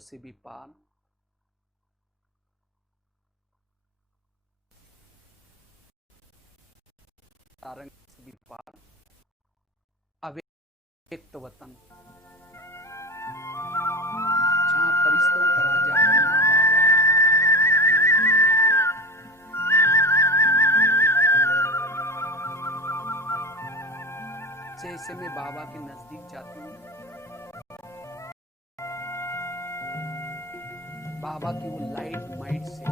से भी पार, तारंग से भी पार, अव्यक्त वतन, जहां फरिश्तों का राजा ब्रह्मा बाबा है। जैसे मैं बाबा के नजदीक जाती हूँ, बाबा की वो लाइट माइट से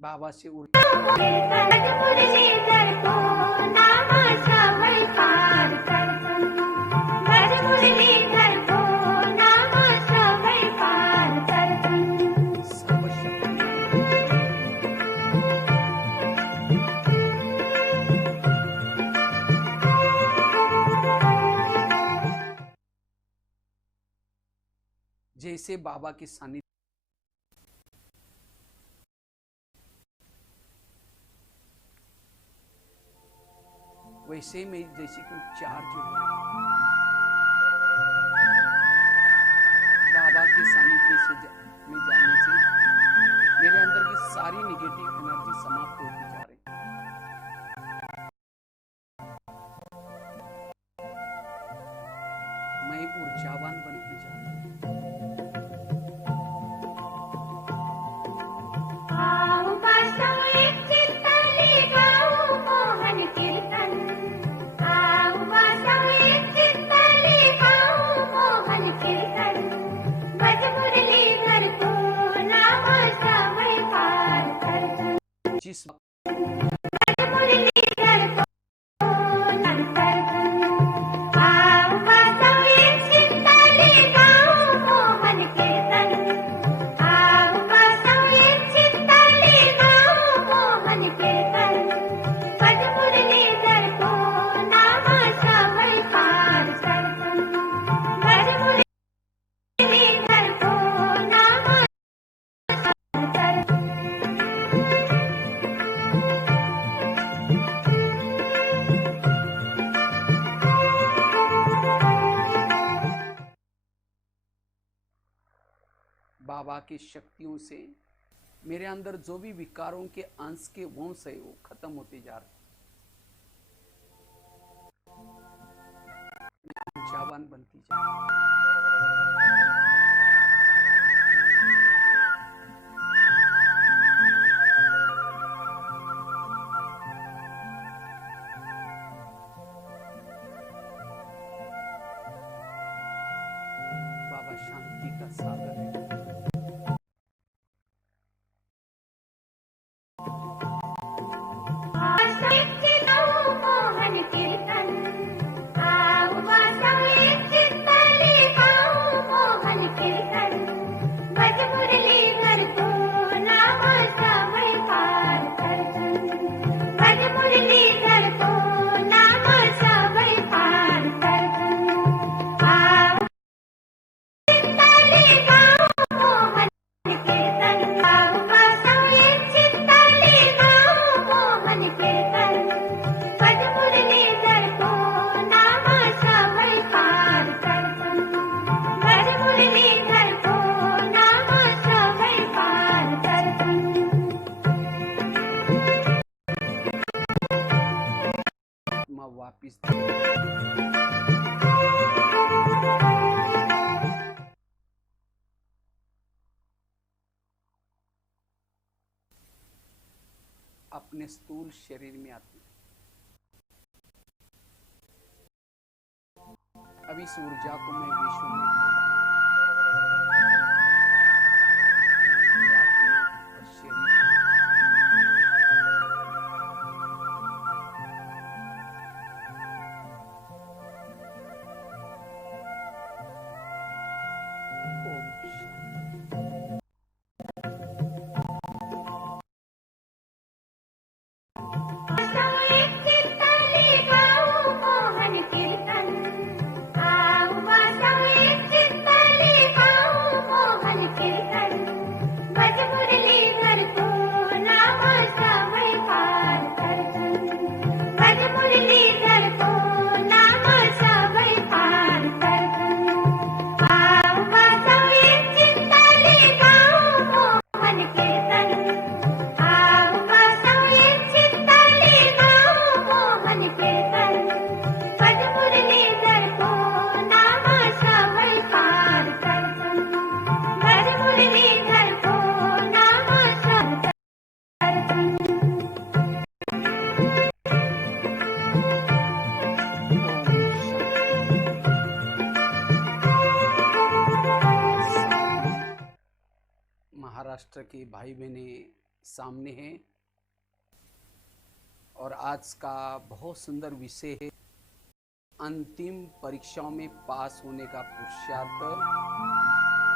बाबा से जैसे बाबा के सानिध्य वैसे में जैसे कोई चार्ज हो बाबा के सानिध्य से में जाने से मेरे अंदर की सारी नेगेटिव एनर्जी समाप्त होती जा रही। मैं ऊर्जावान बनती जा रही। जिस बाबा की शक्तियों से मेरे अंदर जो भी विकारों के अंश के वंश है वो खत्म होते जा रहे, ऊर्जावान बनती जा रही। बाबा शांति का सागर है। वापिस अपने स्थूल शरीर में आती है। अब इस ऊर्जा को मैं विश्व में महाराष्ट्र के भाई बहने सामने हैं और आज का बहुत सुंदर विषय है अंतिम परीक्षाओं में पास होने का पुरुषार्थ,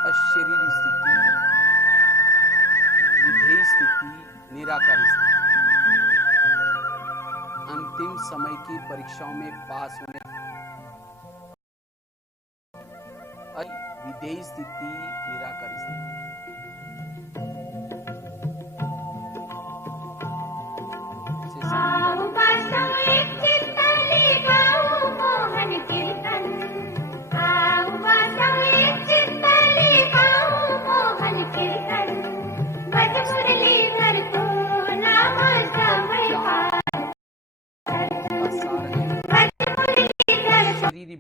अशरीरी स्थिति, विधेय स्थिति, निराकारी स्थिति। अंतिम समय की परीक्षाओं में पास होने विधेय स्थिति, निराकारी स्थिति। शरीरी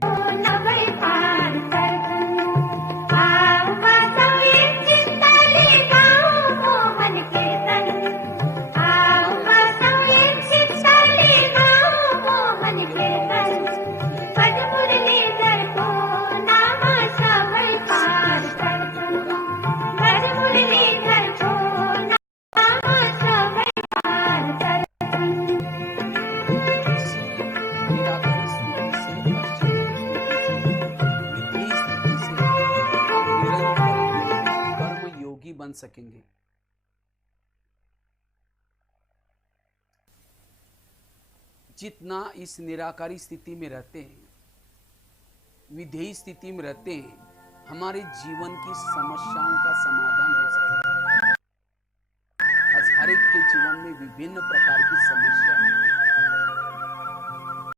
सकेंगे। जितना इस निराकारी स्थिति में रहते हैं, विधेयी स्थिति में रहते हैं, हमारे जीवन की समस्याओं का समाधान हो सकेगा। आज हर एक के जीवन में विभिन्न प्रकार की समस्या है।